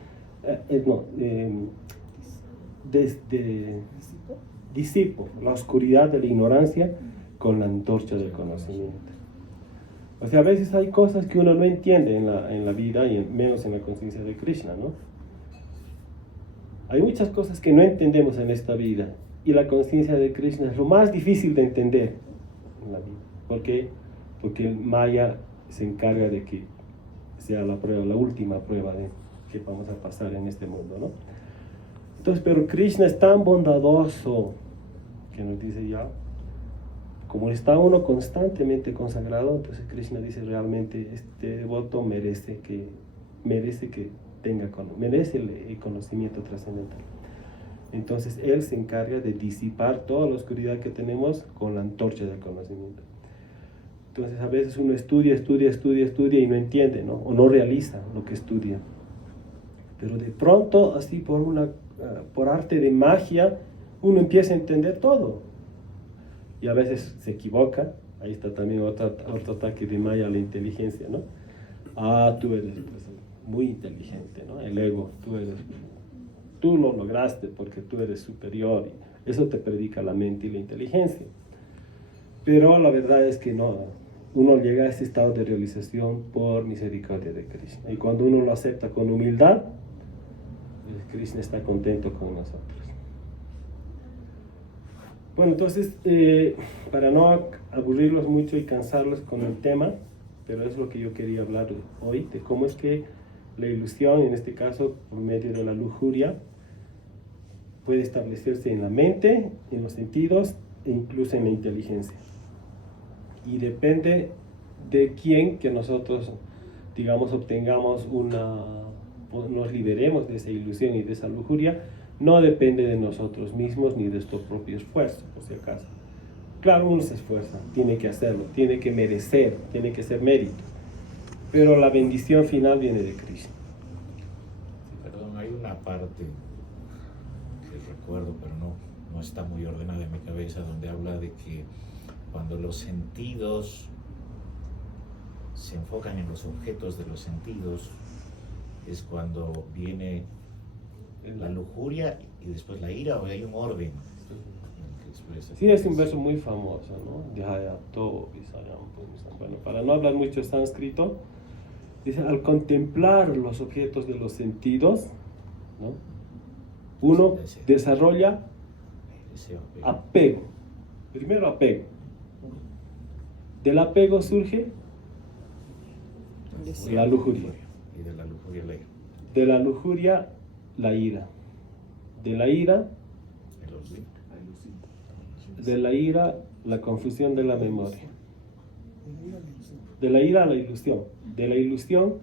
disipo la oscuridad de la ignorancia con la antorcha del conocimiento. O sea, a veces hay cosas que uno no entiende en la vida y menos en la conciencia de Krishna, ¿no? Hay muchas cosas que no entendemos en esta vida. Y la conciencia de Krishna es lo más difícil de entender en la vida. ¿Por qué? Porque Maya se encarga de que sea la última prueba de que vamos a pasar en este mundo, ¿no? Entonces, pero Krishna es tan bondadoso que nos dice ya, como está uno constantemente consagrado, entonces Krishna dice realmente este devoto merece el conocimiento trascendental. Entonces él se encarga de disipar toda la oscuridad que tenemos con la antorcha del conocimiento. Entonces a veces uno estudia y no entiende, ¿no? O no realiza lo que estudia. Pero de pronto, así por arte de magia, uno empieza a entender todo. Y a veces se equivoca. Ahí está también otro ataque de Maya a la inteligencia, ¿no? Tú eres muy inteligente, ¿no? El ego, tú lo lograste porque tú eres superior. Y eso te predica la mente y la inteligencia. Pero la verdad es que no. Uno llega a ese estado de realización por misericordia de Krishna. Y cuando uno lo acepta con humildad, Krishna está contento con nosotros. Bueno, entonces, para no aburrirlos mucho y cansarlos con el tema, pero es lo que yo quería hablar hoy, de cómo es que la ilusión, en este caso por medio de la lujuria, puede establecerse en la mente, en los sentidos e incluso en la inteligencia. Y depende de quién que nosotros, digamos, nos liberemos de esa ilusión y de esa lujuria. No depende de nosotros mismos ni de nuestro propio esfuerzo, por si acaso. Claro, uno se esfuerza, tiene que hacerlo, tiene que merecer, tiene que ser mérito. Pero la bendición final viene de Krishna. Perdón, hay una parte que recuerdo, pero no está muy ordenada en mi cabeza, donde habla de que cuando los sentidos se enfocan en los objetos de los sentidos, es cuando viene la lujuria y después la ira, o hay un orden. expresa. Sí, es un verso muy famoso, ¿no? Bueno, para no hablar mucho sánscrito, dice, al contemplar los objetos de los sentidos, ¿no? Uno desarrolla Deseo, apego. Primero apego. Del apego surge la lujuria. Y de la lujuria la ira. De la lujuria, la ira. De la ira, El olvido. de la ira, la confusión de la memoria. De la ira a la ilusión. De la ira a la ilusión. De la ilusión,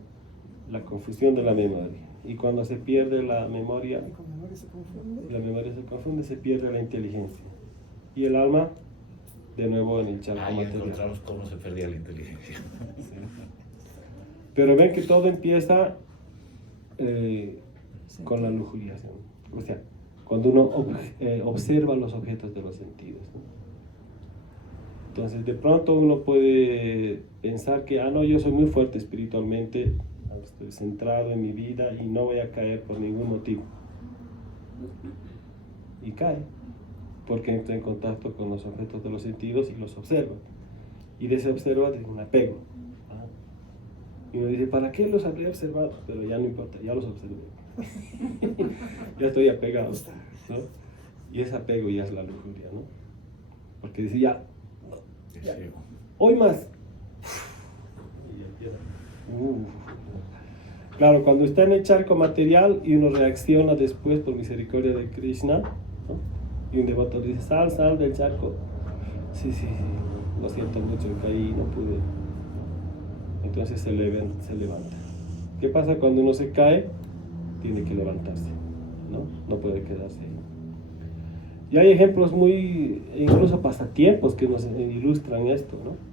la confusión de la memoria. Y cuando se pierde la memoria, Y con memoria se confunde. la memoria se confunde, se pierde la inteligencia. Y el alma, de nuevo en el charco Ahí material. encontramos cómo se perdía la inteligencia. Pero ven que todo empieza Sí. con la lujuriación. O sea, cuando uno observa los objetos de los sentidos, ¿no? Entonces, de pronto uno puede pensar que, no, yo soy muy fuerte espiritualmente, estoy centrado en mi vida y no voy a caer por ningún motivo. Y cae, porque entra en contacto con los objetos de los sentidos y los observa. Y de ese observa de un apego. ¿Ah? Y uno dice, ¿para qué los habría observado? Pero ya no importa, ya los observé. Ya estoy apegado, ¿no? Y ese apego ya es la lujuria, ¿no? Porque dice, ya, Deseo. hoy más. Claro, cuando está en el charco material y uno reacciona después por misericordia de Krishna, ¿no? Y un devoto dice, sal del charco. Sí, lo siento mucho, caí, no pude. Entonces se levanta. ¿Qué pasa cuando uno se cae? Tiene que levantarse, ¿no? No puede quedarse ahí. Y hay ejemplos incluso pasatiempos que nos ilustran esto, ¿no?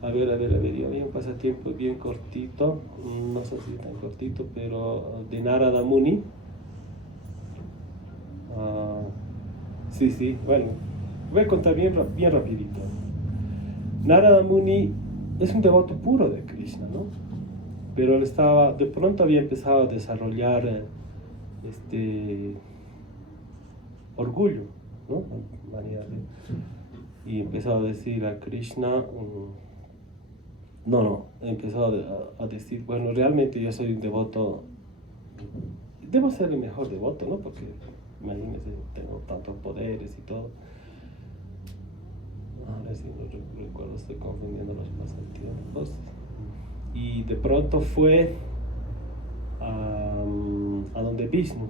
A ver, yo había un pasatiempo bien cortito, no sé si tan cortito, pero de Narada Muni. Sí, bueno, voy a contar bien rapidito. Narada Muni es un devoto puro de Krishna, ¿no? Pero él de pronto había empezado a desarrollar orgullo, ¿no? Y empezó a decir a Krishna, empezó a decir, bueno, realmente yo soy un devoto, debo ser el mejor devoto, ¿no? Porque imagínense, tengo tantos poderes y todo. Ahora sí no recuerdo, estoy confundiendo los pasatiempos. Y de pronto fue a donde Vishnu.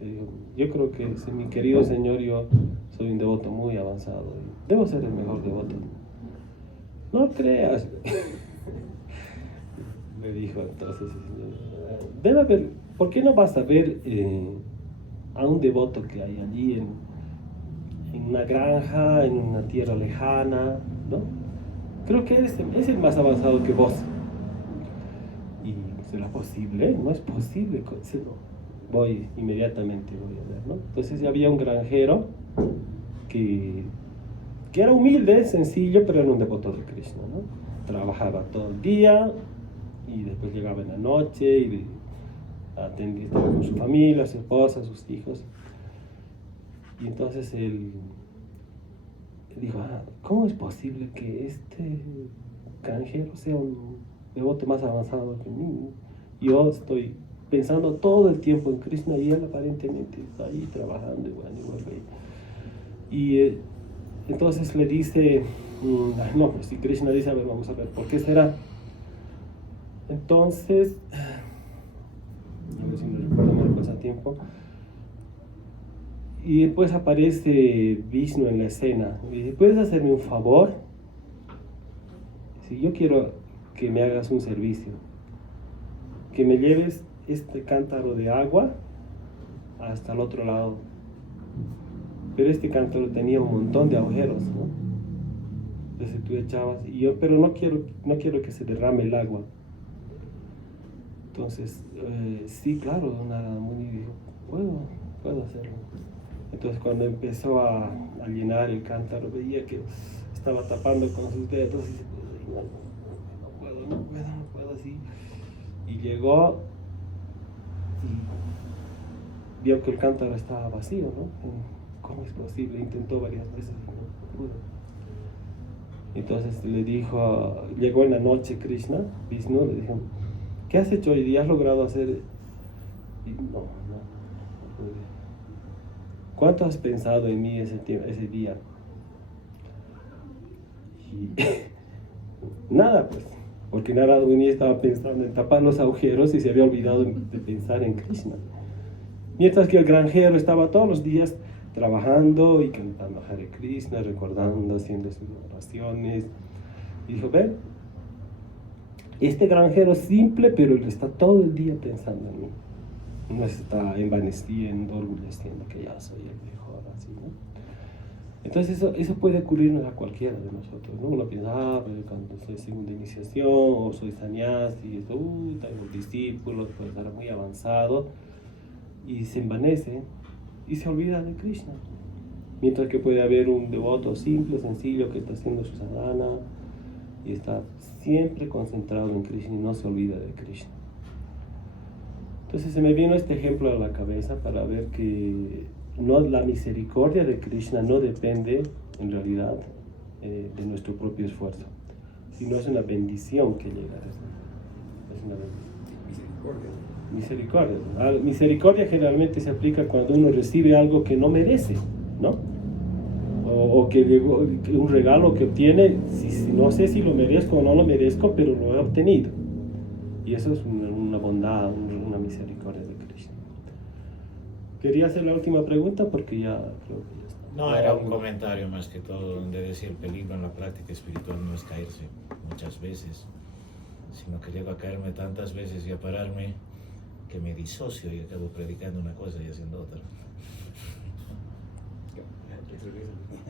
Le dijo, yo creo que mi querido señor, yo soy un devoto muy avanzado, debo ser el mejor devoto. No creas. Me dijo entonces, debe haber, ¿por qué no vas a ver a un devoto que hay allí en una granja, en una tierra lejana, ¿no? Creo que es el más avanzado que vos. ¿Y será posible? No es posible. Inmediatamente voy a ver, ¿no? Entonces ya había un granjero que era humilde, sencillo, pero era un devoto de Krishna, ¿no? Trabajaba todo el día y después llegaba en la noche y atendía con su familia, su esposa, sus hijos. Y entonces él dijo, ¿cómo es posible que este granjero sea un devoto más avanzado que mí? Yo estoy pensando todo el tiempo en Krishna y él aparentemente está ahí trabajando igual. Y entonces le dice, pues si Krishna dice, a ver, vamos a ver, ¿por qué será? Entonces, a ver si me recuerdo mal el pasatiempo. Y después aparece Vishnu en la escena y dice, ¿puedes hacerme un favor? Si yo quiero que me hagas un servicio, que me lleves este cántaro de agua hasta el otro lado. Pero este cántaro tenía un montón de agujeros, ¿no? Entonces tú echabas, pero no quiero que se derrame el agua. Entonces, sí, claro, Narada Muni dijo, puedo hacerlo. Entonces cuando empezó a llenar el cántaro, veía que estaba tapando con sus dedos y dice, no puedo así. Y llegó y vio que el cántaro estaba vacío, ¿no? ¿Cómo es posible? imposible, intentó varias veces y no pudo. Entonces le dijo, llegó en la noche Krishna, Vishnu, le dijo, ¿qué has hecho hoy día? ¿Has logrado hacer? Y no pude. ¿Cuánto has pensado en mí ese día? Y nada, pues, porque Narada Muni estaba pensando en tapar los agujeros y se había olvidado de pensar en Krishna. Mientras que el granjero estaba todos los días trabajando y cantando Hare Krishna, recordando, haciendo sus oraciones. Y dijo, ven, este granjero es simple, pero él está todo el día pensando en mí. No se está envaneciendo, orgulleciendo que ya soy el mejor, así, ¿no? Entonces eso puede ocurrirnos a cualquiera de nosotros, ¿no? Uno piensa, pero cuando soy segunda iniciación o soy sannyasi, tengo discípulos, puedo estar muy avanzado, y se envanece y se olvida de Krishna. Mientras que puede haber un devoto simple, sencillo, que está haciendo su sadhana y está siempre concentrado en Krishna y no se olvida de Krishna. Entonces se me vino este ejemplo a la cabeza para ver que la misericordia de Krishna no depende en realidad de nuestro propio esfuerzo, sino es una bendición que llega a eso. Es una bendición. Misericordia generalmente se aplica cuando uno recibe algo que no merece, ¿no? O que llegó, un regalo que obtiene, no sé si lo merezco o no lo merezco, pero lo he obtenido. Y eso es una bondad, una misericordia de Krishna. Quería hacer la última pregunta porque ya creo que ya está. No, era un comentario más que todo, donde decía el peligro en la práctica espiritual no es caerse muchas veces, sino que llego a caerme tantas veces y a pararme que me disocio y acabo predicando una cosa y haciendo otra.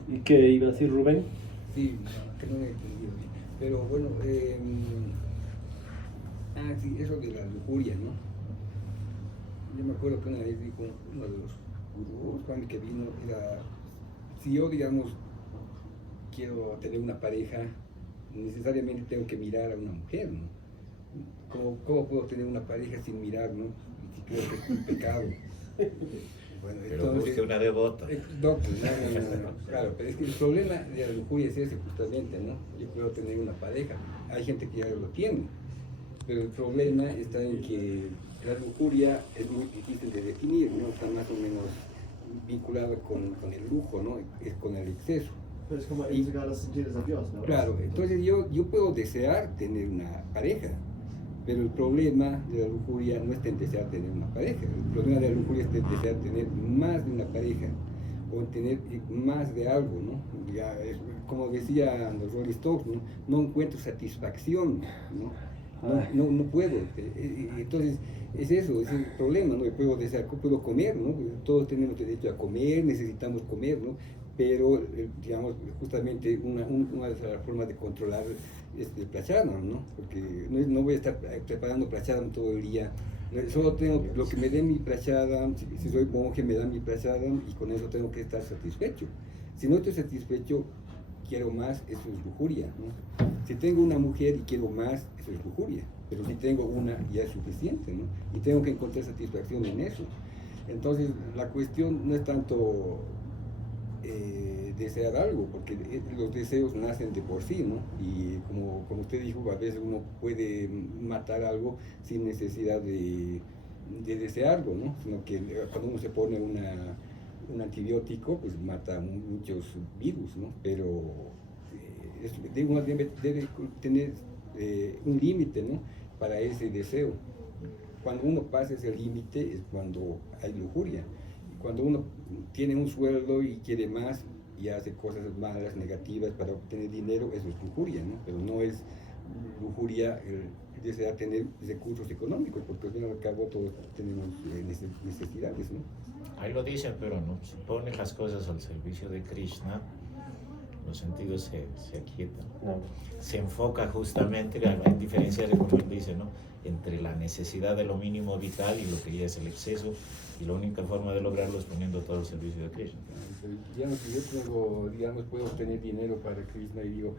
¿Y qué iba a decir Rubén? Sí, que no he entendido bien. Pero bueno, sí, eso de la lujuria, ¿no? Yo me acuerdo que una vez dijo uno de los gurús, cuando que vino, era, si yo, digamos, quiero tener una pareja, necesariamente tengo que mirar a una mujer, ¿no? ¿Cómo puedo tener una pareja sin mirar, ¿no? Y si creo que es un pecado. Bueno, Pero entonces, busque una devota. No, claro, pero es que el problema de la lujuria es ese justamente, ¿no? Yo puedo tener una pareja, hay gente que ya lo tiene, pero el problema está en que la lujuria es muy difícil de definir, ¿no? Está más o menos vinculada con el lujo, ¿no? Es con el exceso. Pero es como entregar los sentidos a Dios, ¿no? Claro, entonces yo puedo desear tener una pareja, pero el problema de la lujuria no es en desear tener una pareja, el problema de la lujuria es desear tener más de una pareja o tener más de algo, ¿no? Ya como decía los Rolling Stones, no encuentro satisfacción, ¿no? No puedo. Entonces, es eso, es el problema, ¿no? Yo puedo desear, puedo comer, ¿no? Todos tenemos derecho a comer, necesitamos comer, ¿no? Pero, digamos, justamente una de las formas de controlar es el prachadam, ¿no? Porque no voy a estar preparando prachadam todo el día. Solo tengo lo que me dé mi prachadam, si soy monje me dan mi prachadam y con eso tengo que estar satisfecho. Si no estoy satisfecho, quiero más, eso es lujuria, ¿no? Si tengo una mujer y quiero más, eso es lujuria, pero si tengo una ya es suficiente, ¿no? Y tengo que encontrar satisfacción en eso. Entonces la cuestión no es tanto desear algo, porque los deseos nacen de por sí, ¿no? Y como usted dijo, a veces uno puede matar algo sin necesidad de desearlo, ¿no? Sino que cuando uno se pone un antibiótico, pues mata muchos virus, ¿no? Pero uno debe tener un límite, ¿no? Para ese deseo. Cuando uno pasa ese límite es cuando hay lujuria. Cuando uno tiene un sueldo y quiere más y hace cosas malas, negativas para obtener dinero, eso es lujuria, ¿no? Pero no es lujuria el desear tener recursos económicos, porque al fin y al cabo todos tenemos necesidades, ¿no? Ahí lo dicen, pero no. Si pones las cosas al servicio de Krishna, los sentidos se aquietan. No. Se enfoca justamente, hay diferencias, como él dice, ¿no? Entre la necesidad de lo mínimo vital y lo que ya es el exceso, y la única forma de lograrlo es poniendo todo al servicio de Krishna. Digamos, si yo puedo tener dinero para Krishna y digo,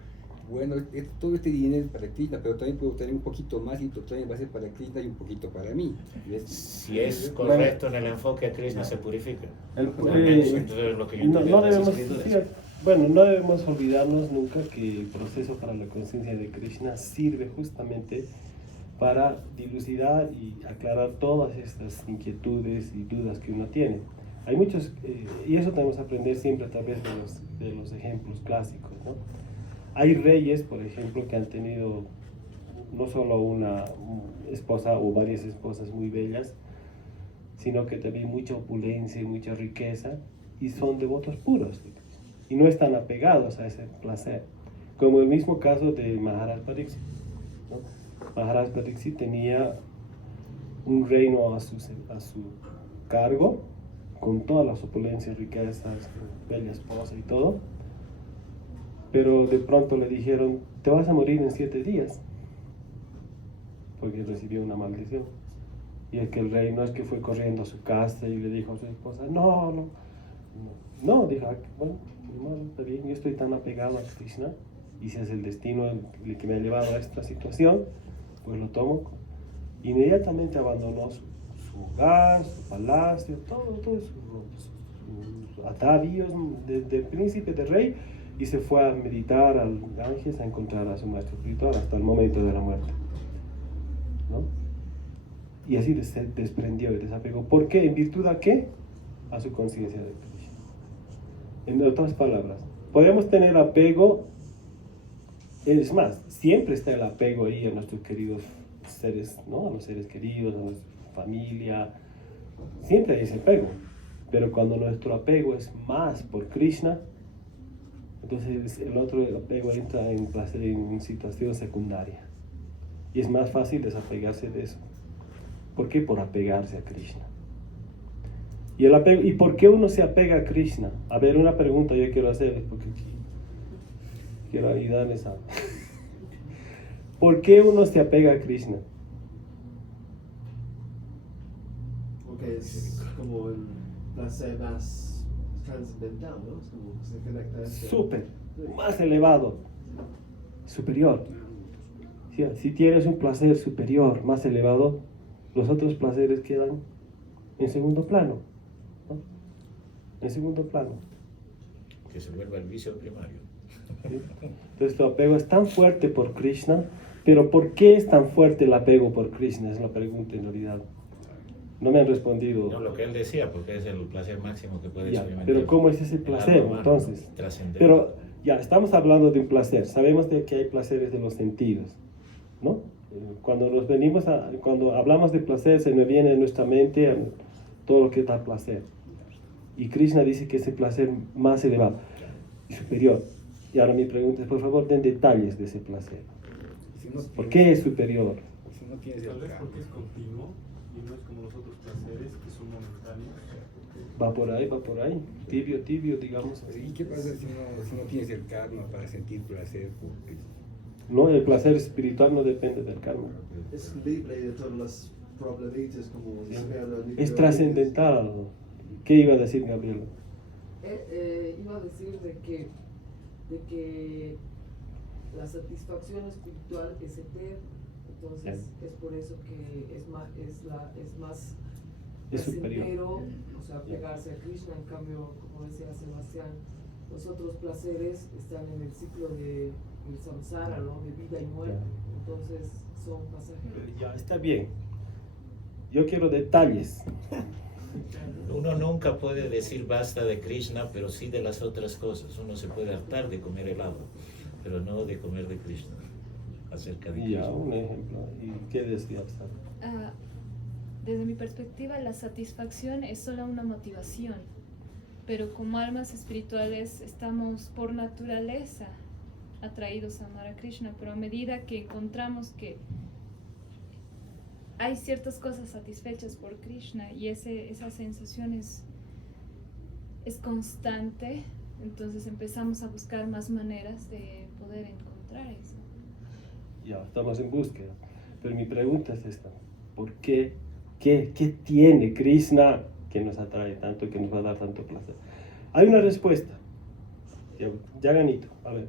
bueno, todo este dinero es para Krishna, pero también puedo tener un poquito más y también va a ser para Krishna y un poquito para mí. ¿Ves? Si es correcto en el enfoque a Krishna, se purifica. El- Al menos, entonces, lo que yo no, entiendo no de las debemos, escrituras. sí, bueno, no debemos olvidarnos nunca que el proceso para la conciencia de Krishna sirve justamente para dilucidar y aclarar todas estas inquietudes y dudas que uno tiene. Hay muchos, y eso tenemos que aprender siempre a través de los ejemplos clásicos, ¿no? Hay reyes, por ejemplo, que han tenido no solo una esposa o varias esposas muy bellas, sino que también mucha opulencia y mucha riqueza, y son devotos puros de Krishna, y no están apegados a ese placer, como el mismo caso de Maharaj Pariksit, ¿no? Maharaj Pariksit tenía un reino a su cargo, con todas las opulencias, riquezas, bella esposa y todo, pero de pronto le dijeron, te vas a morir en 7 días, porque recibió una maldición. Y es que el rey no es que fue corriendo a su casa y le dijo a su esposa, no, dijo, bueno, está bien, yo estoy tan apegado a Krishna, y si es el destino el que me ha llevado a esta situación, pues lo tomo. Inmediatamente abandonó su hogar, su palacio, todo sus atavíos de príncipe, de rey, y se fue a meditar al Ganges, a encontrar a su maestro espiritual hasta el momento de la muerte, ¿no? Y así se desprendió y desapegó. ¿Por qué? ¿En virtud a qué? A su conciencia de Krishna. En otras palabras, podemos tener apego, es más, siempre está el apego ahí a nuestros queridos seres, ¿no? A los seres queridos, a nuestra familia, siempre hay ese apego. Pero cuando nuestro apego es más por Krishna, entonces el otro apego entra en situación secundaria. Y es más fácil desapegarse de eso. ¿Por qué? Por apegarse a Krishna. Y el apego, ¿y por qué uno se apega a Krishna? A ver, una pregunta yo quiero hacerles, porque quiero ayudarles a... ¿Por qué uno se apega a Krishna? Porque es como el placer más trascendental, ¿no? Es como que se conecta a este... Súper, más elevado, superior. Si tienes un placer superior, más elevado, los otros placeres quedan en segundo plano, ¿no? En segundo plano. Que se vuelva el vicio primario. ¿Sí? Entonces tu apego es tan fuerte por Krishna, pero ¿por qué es tan fuerte el apego por Krishna? Es la pregunta en realidad. No me han respondido. No, lo que él decía, porque es el placer máximo que puede Ya, experimentar. pero ¿cómo es ese el placer alma humana, entonces? trascendente. Pero ya, estamos hablando de un placer. Sabemos de que hay placeres de los sentidos, ¿no? Cuando hablamos de placer, se nos viene en nuestra mente todo lo que da placer. Y Krishna dice que es el placer más elevado y superior. Y ahora mi pregunta es, por favor, den detalles de ese placer. Si no ¿Por tienes- qué es superior? Si no tienes Tal el vez karma. porque es continuo y no es como los otros placeres que son momentáneos. Va por ahí, tibio, digamos así. ¿Y qué pasa si no tienes el karma para sentir placer? Porque No, el placer espiritual no depende del karma. Es libre de todos los problemitas como Sí. deseo, Es trascendental. ¿Qué iba a decir Gabriela? Iba a decir de que la satisfacción espiritual es eterna, entonces es por eso que es más Es superior. placentero, o sea, pegarse a Krishna. En cambio, como decía Sebastián, los otros placeres están en el ciclo del samsara, ¿no? De vida y muerte, entonces son pasajeros. Ya, está bien. Yo quiero detalles. Uno nunca puede decir basta de Krishna, pero sí de las otras cosas. Uno se puede hartar de comer helado, pero no de comer de Krishna. Acerca de Ya, Krishna. un ejemplo. ¿Y qué decía? Desde mi perspectiva, la satisfacción es solo una motivación, pero como almas espirituales estamos por naturaleza atraídos a amar a Krishna, pero a medida que encontramos que hay ciertas cosas satisfechas por Krishna y esa sensación es constante, entonces empezamos a buscar más maneras de poder encontrar eso. Ya, estamos en búsqueda. Pero mi pregunta es esta. ¿Por qué? ¿Qué tiene Krishna que nos atrae tanto y que nos va a dar tanto placer? Hay una respuesta. Ya ganito. A ver.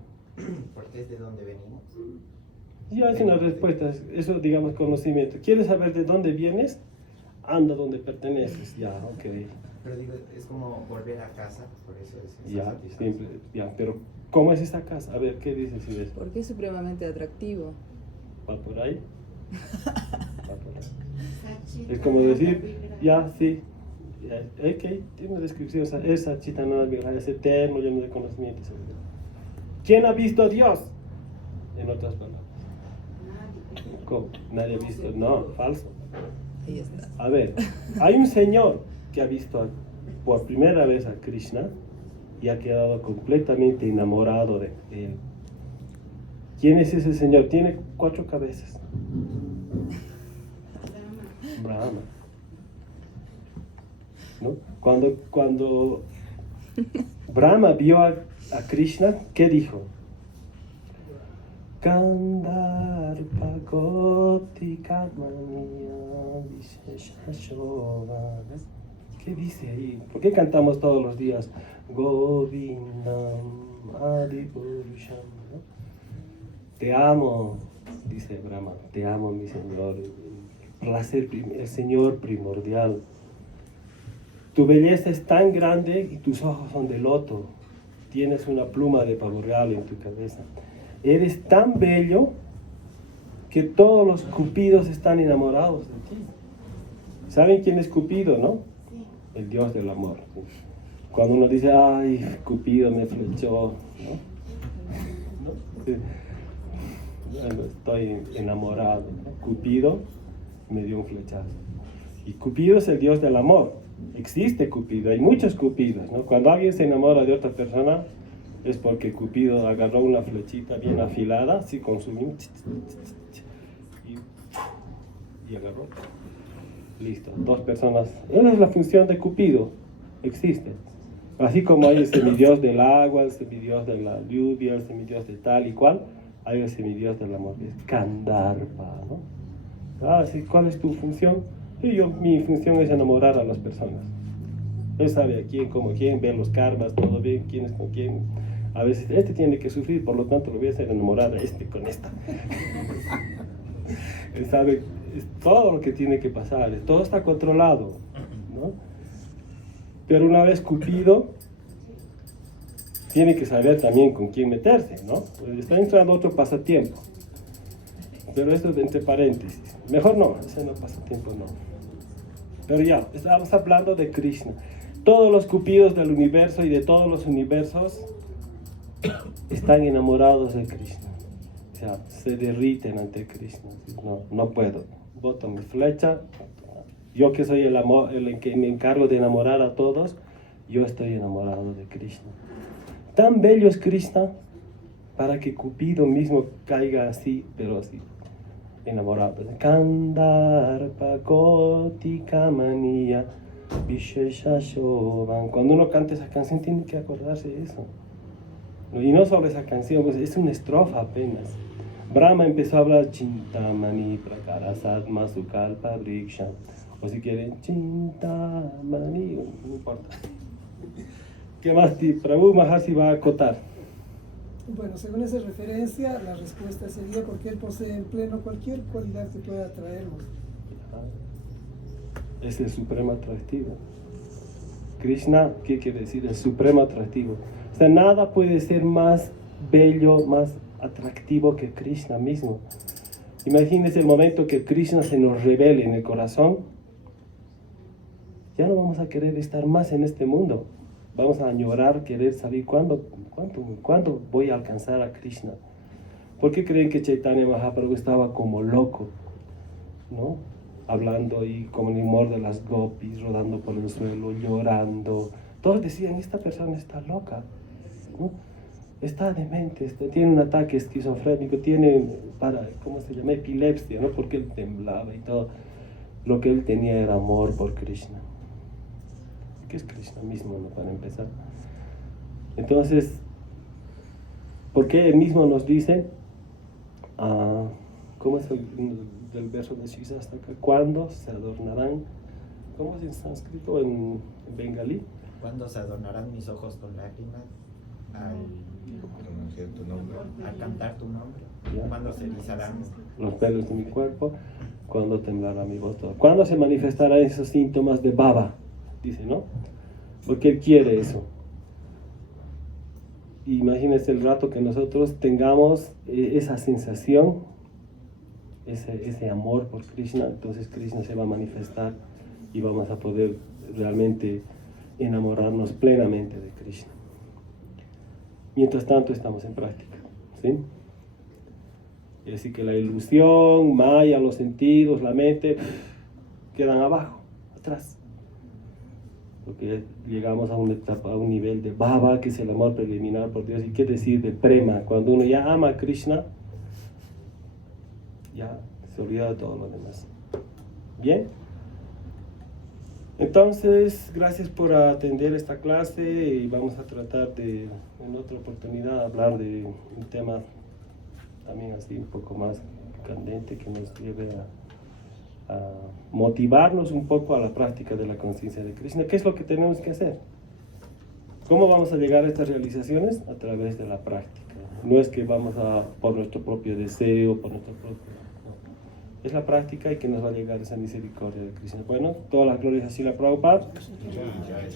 Porque es de donde venimos. Ya es una respuesta, eso digamos conocimiento. ¿Quieres saber de dónde vienes? Anda donde perteneces, ya, ok. Pero digo, es como volver a casa, por eso es Ya, satisfacción. simple, ya, pero ¿cómo es esta casa? A ver, ¿qué dices si ves? Porque es supremamente atractivo. ¿Va por ahí? Va por ahí. Es como decir, ya, sí, ya, ok, tiene una descripción, o sea, esa chita no es eterno, lleno de conocimientos. ¿Quién ha visto a Dios? En otras palabras. ¿Cómo? Nadie ha visto, no, falso. Ahí está. A ver, hay un señor que ha visto por primera vez a Krishna y ha quedado completamente enamorado de él. ¿Quién es ese señor? Tiene 4 cabezas. Brahma. ¿No? Cuando Brahma vio a Krishna, ¿qué dijo? Kandarpa Goti Kamaniya Visheshashova. ¿Qué dice ahí? ¿Por qué cantamos todos los días? Govindam Adipurusham, ¿no? Te amo, dice Brahma, te amo, mi Señor, el Señor primordial. Tu belleza es tan grande y tus ojos son de loto. Tienes una pluma de pavo real en tu cabeza. Eres tan bello que todos los cupidos están enamorados de ti. ¿Saben quién es Cupido, no? El dios del amor. Cuando uno dice, ay, Cupido me flechó, ¿no? Sí. Bueno, estoy enamorado, ¿no? Cupido me dio un flechazo. Y Cupido es el dios del amor. Existe Cupido, hay muchos Cupidos, ¿no? Cuando alguien se enamora de otra persona, es porque Cupido agarró una flechita bien afilada, así con su... y agarró. Listo, 2 personas. Esa es la función de Cupido, existe. Así como hay el semidios del agua, el semidios de la lluvia, el semidios de tal y cual, hay el semidios del amor, que es Kandarpa, ¿no? Ah, sí, ¿cuál es tu función? Y mi función es enamorar a las personas. Él sabe a quién, como quién, ver los karmas, todo bien, quién es con quién. A veces este tiene que sufrir, por lo tanto lo voy a hacer enamorar a este con esta. Él sabe todo lo que tiene que pasar, todo está controlado, ¿no? Pero una vez Cupido, tiene que saber también con quién meterse, ¿no? Pues está entrando otro pasatiempo. Pero esto es entre paréntesis. Mejor no, ese no pasatiempo no. Pero ya, estamos hablando de Krishna. Todos los cupidos del universo y de todos los universos están enamorados de Krishna. O sea, se derriten ante Krishna. No, no puedo. Boto mi flecha. Yo que soy el que me encargo de enamorar a todos, yo estoy enamorado de Krishna. Tan bello es Krishna para que Cupido mismo caiga así, pero así, enamorado. Kandarpa Koti Kamaniya Visheshashovan. Cuando uno canta esa canción tiene que acordarse de eso. Y no solo esa canción, pues es una estrofa apenas. Brahma empezó a hablar Chintamani Prakarasat Masukalpa Vriksha. O si quieren Chintamani, no importa. ¿Qué más? Prabhu Maharshi va a acotar. Bueno, según esa referencia, la respuesta sería porque él posee en pleno cualquier cualidad que pueda atraernos. Es el supremo atractivo. Krishna, ¿qué quiere decir? El supremo atractivo. O sea, nada puede ser más bello, más atractivo que Krishna mismo. Imagínense el momento que Krishna se nos revele en el corazón. Ya no vamos a querer estar más en este mundo. Vamos a añorar, querer saber cuándo voy a alcanzar a Krishna. ¿Por qué creen que Chaitanya Mahaprabhu estaba como loco, ¿no? Hablando y como el humor de las gopis, rodando por el suelo, llorando? Todos decían, esta persona está loca, ¿no? Está demente, tiene un ataque esquizofrénico, tiene, ¿cómo se llama? Epilepsia, ¿no? Porque él temblaba y todo. Lo que él tenía era amor por Krishna. Que es Krishna mismo, ¿no? Para empezar. Entonces, ¿por qué él mismo nos dice, cómo es del verso de Shisa hasta acá? ¿Cuándo se adornarán? ¿Cómo es en sánscrito, en bengalí? ¿Cuándo se adornarán mis ojos con lágrimas? pronunciar tu nombre. Al cantar tu nombre. Ya. Cuando se erizarán Los pelos de mi cuerpo, cuando temblará mi voz. ¿Cuándo se manifestarán esos síntomas de baba? Dice, ¿no? Porque él quiere eso. Imagínense el rato que nosotros tengamos esa sensación, ese amor por Krishna, entonces Krishna se va a manifestar y vamos a poder realmente enamorarnos plenamente de Krishna. Mientras tanto estamos en práctica, ¿sí? Es decir, que la ilusión, Maya, los sentidos, la mente, quedan abajo, atrás. Porque llegamos a una etapa, a un nivel de bhava, que es el amor preliminar por Dios. ¿Y qué decir de prema? Cuando uno ya ama a Krishna, ya se olvida de todo lo demás. ¿Bien? Entonces, gracias por atender esta clase y vamos a tratar de, en otra oportunidad, hablar de un tema también así un poco más candente que nos lleve a motivarnos un poco a la práctica de la conciencia de Krishna. ¿Qué es lo que tenemos que hacer? ¿Cómo vamos a llegar a estas realizaciones? A través de la práctica. No es que vamos a por nuestro propio deseo, por nuestro propio... No. Es la práctica y que nos va a llegar esa misericordia de Krishna. Bueno, todas las glorias a Srila Prabhupada. Ya, ya.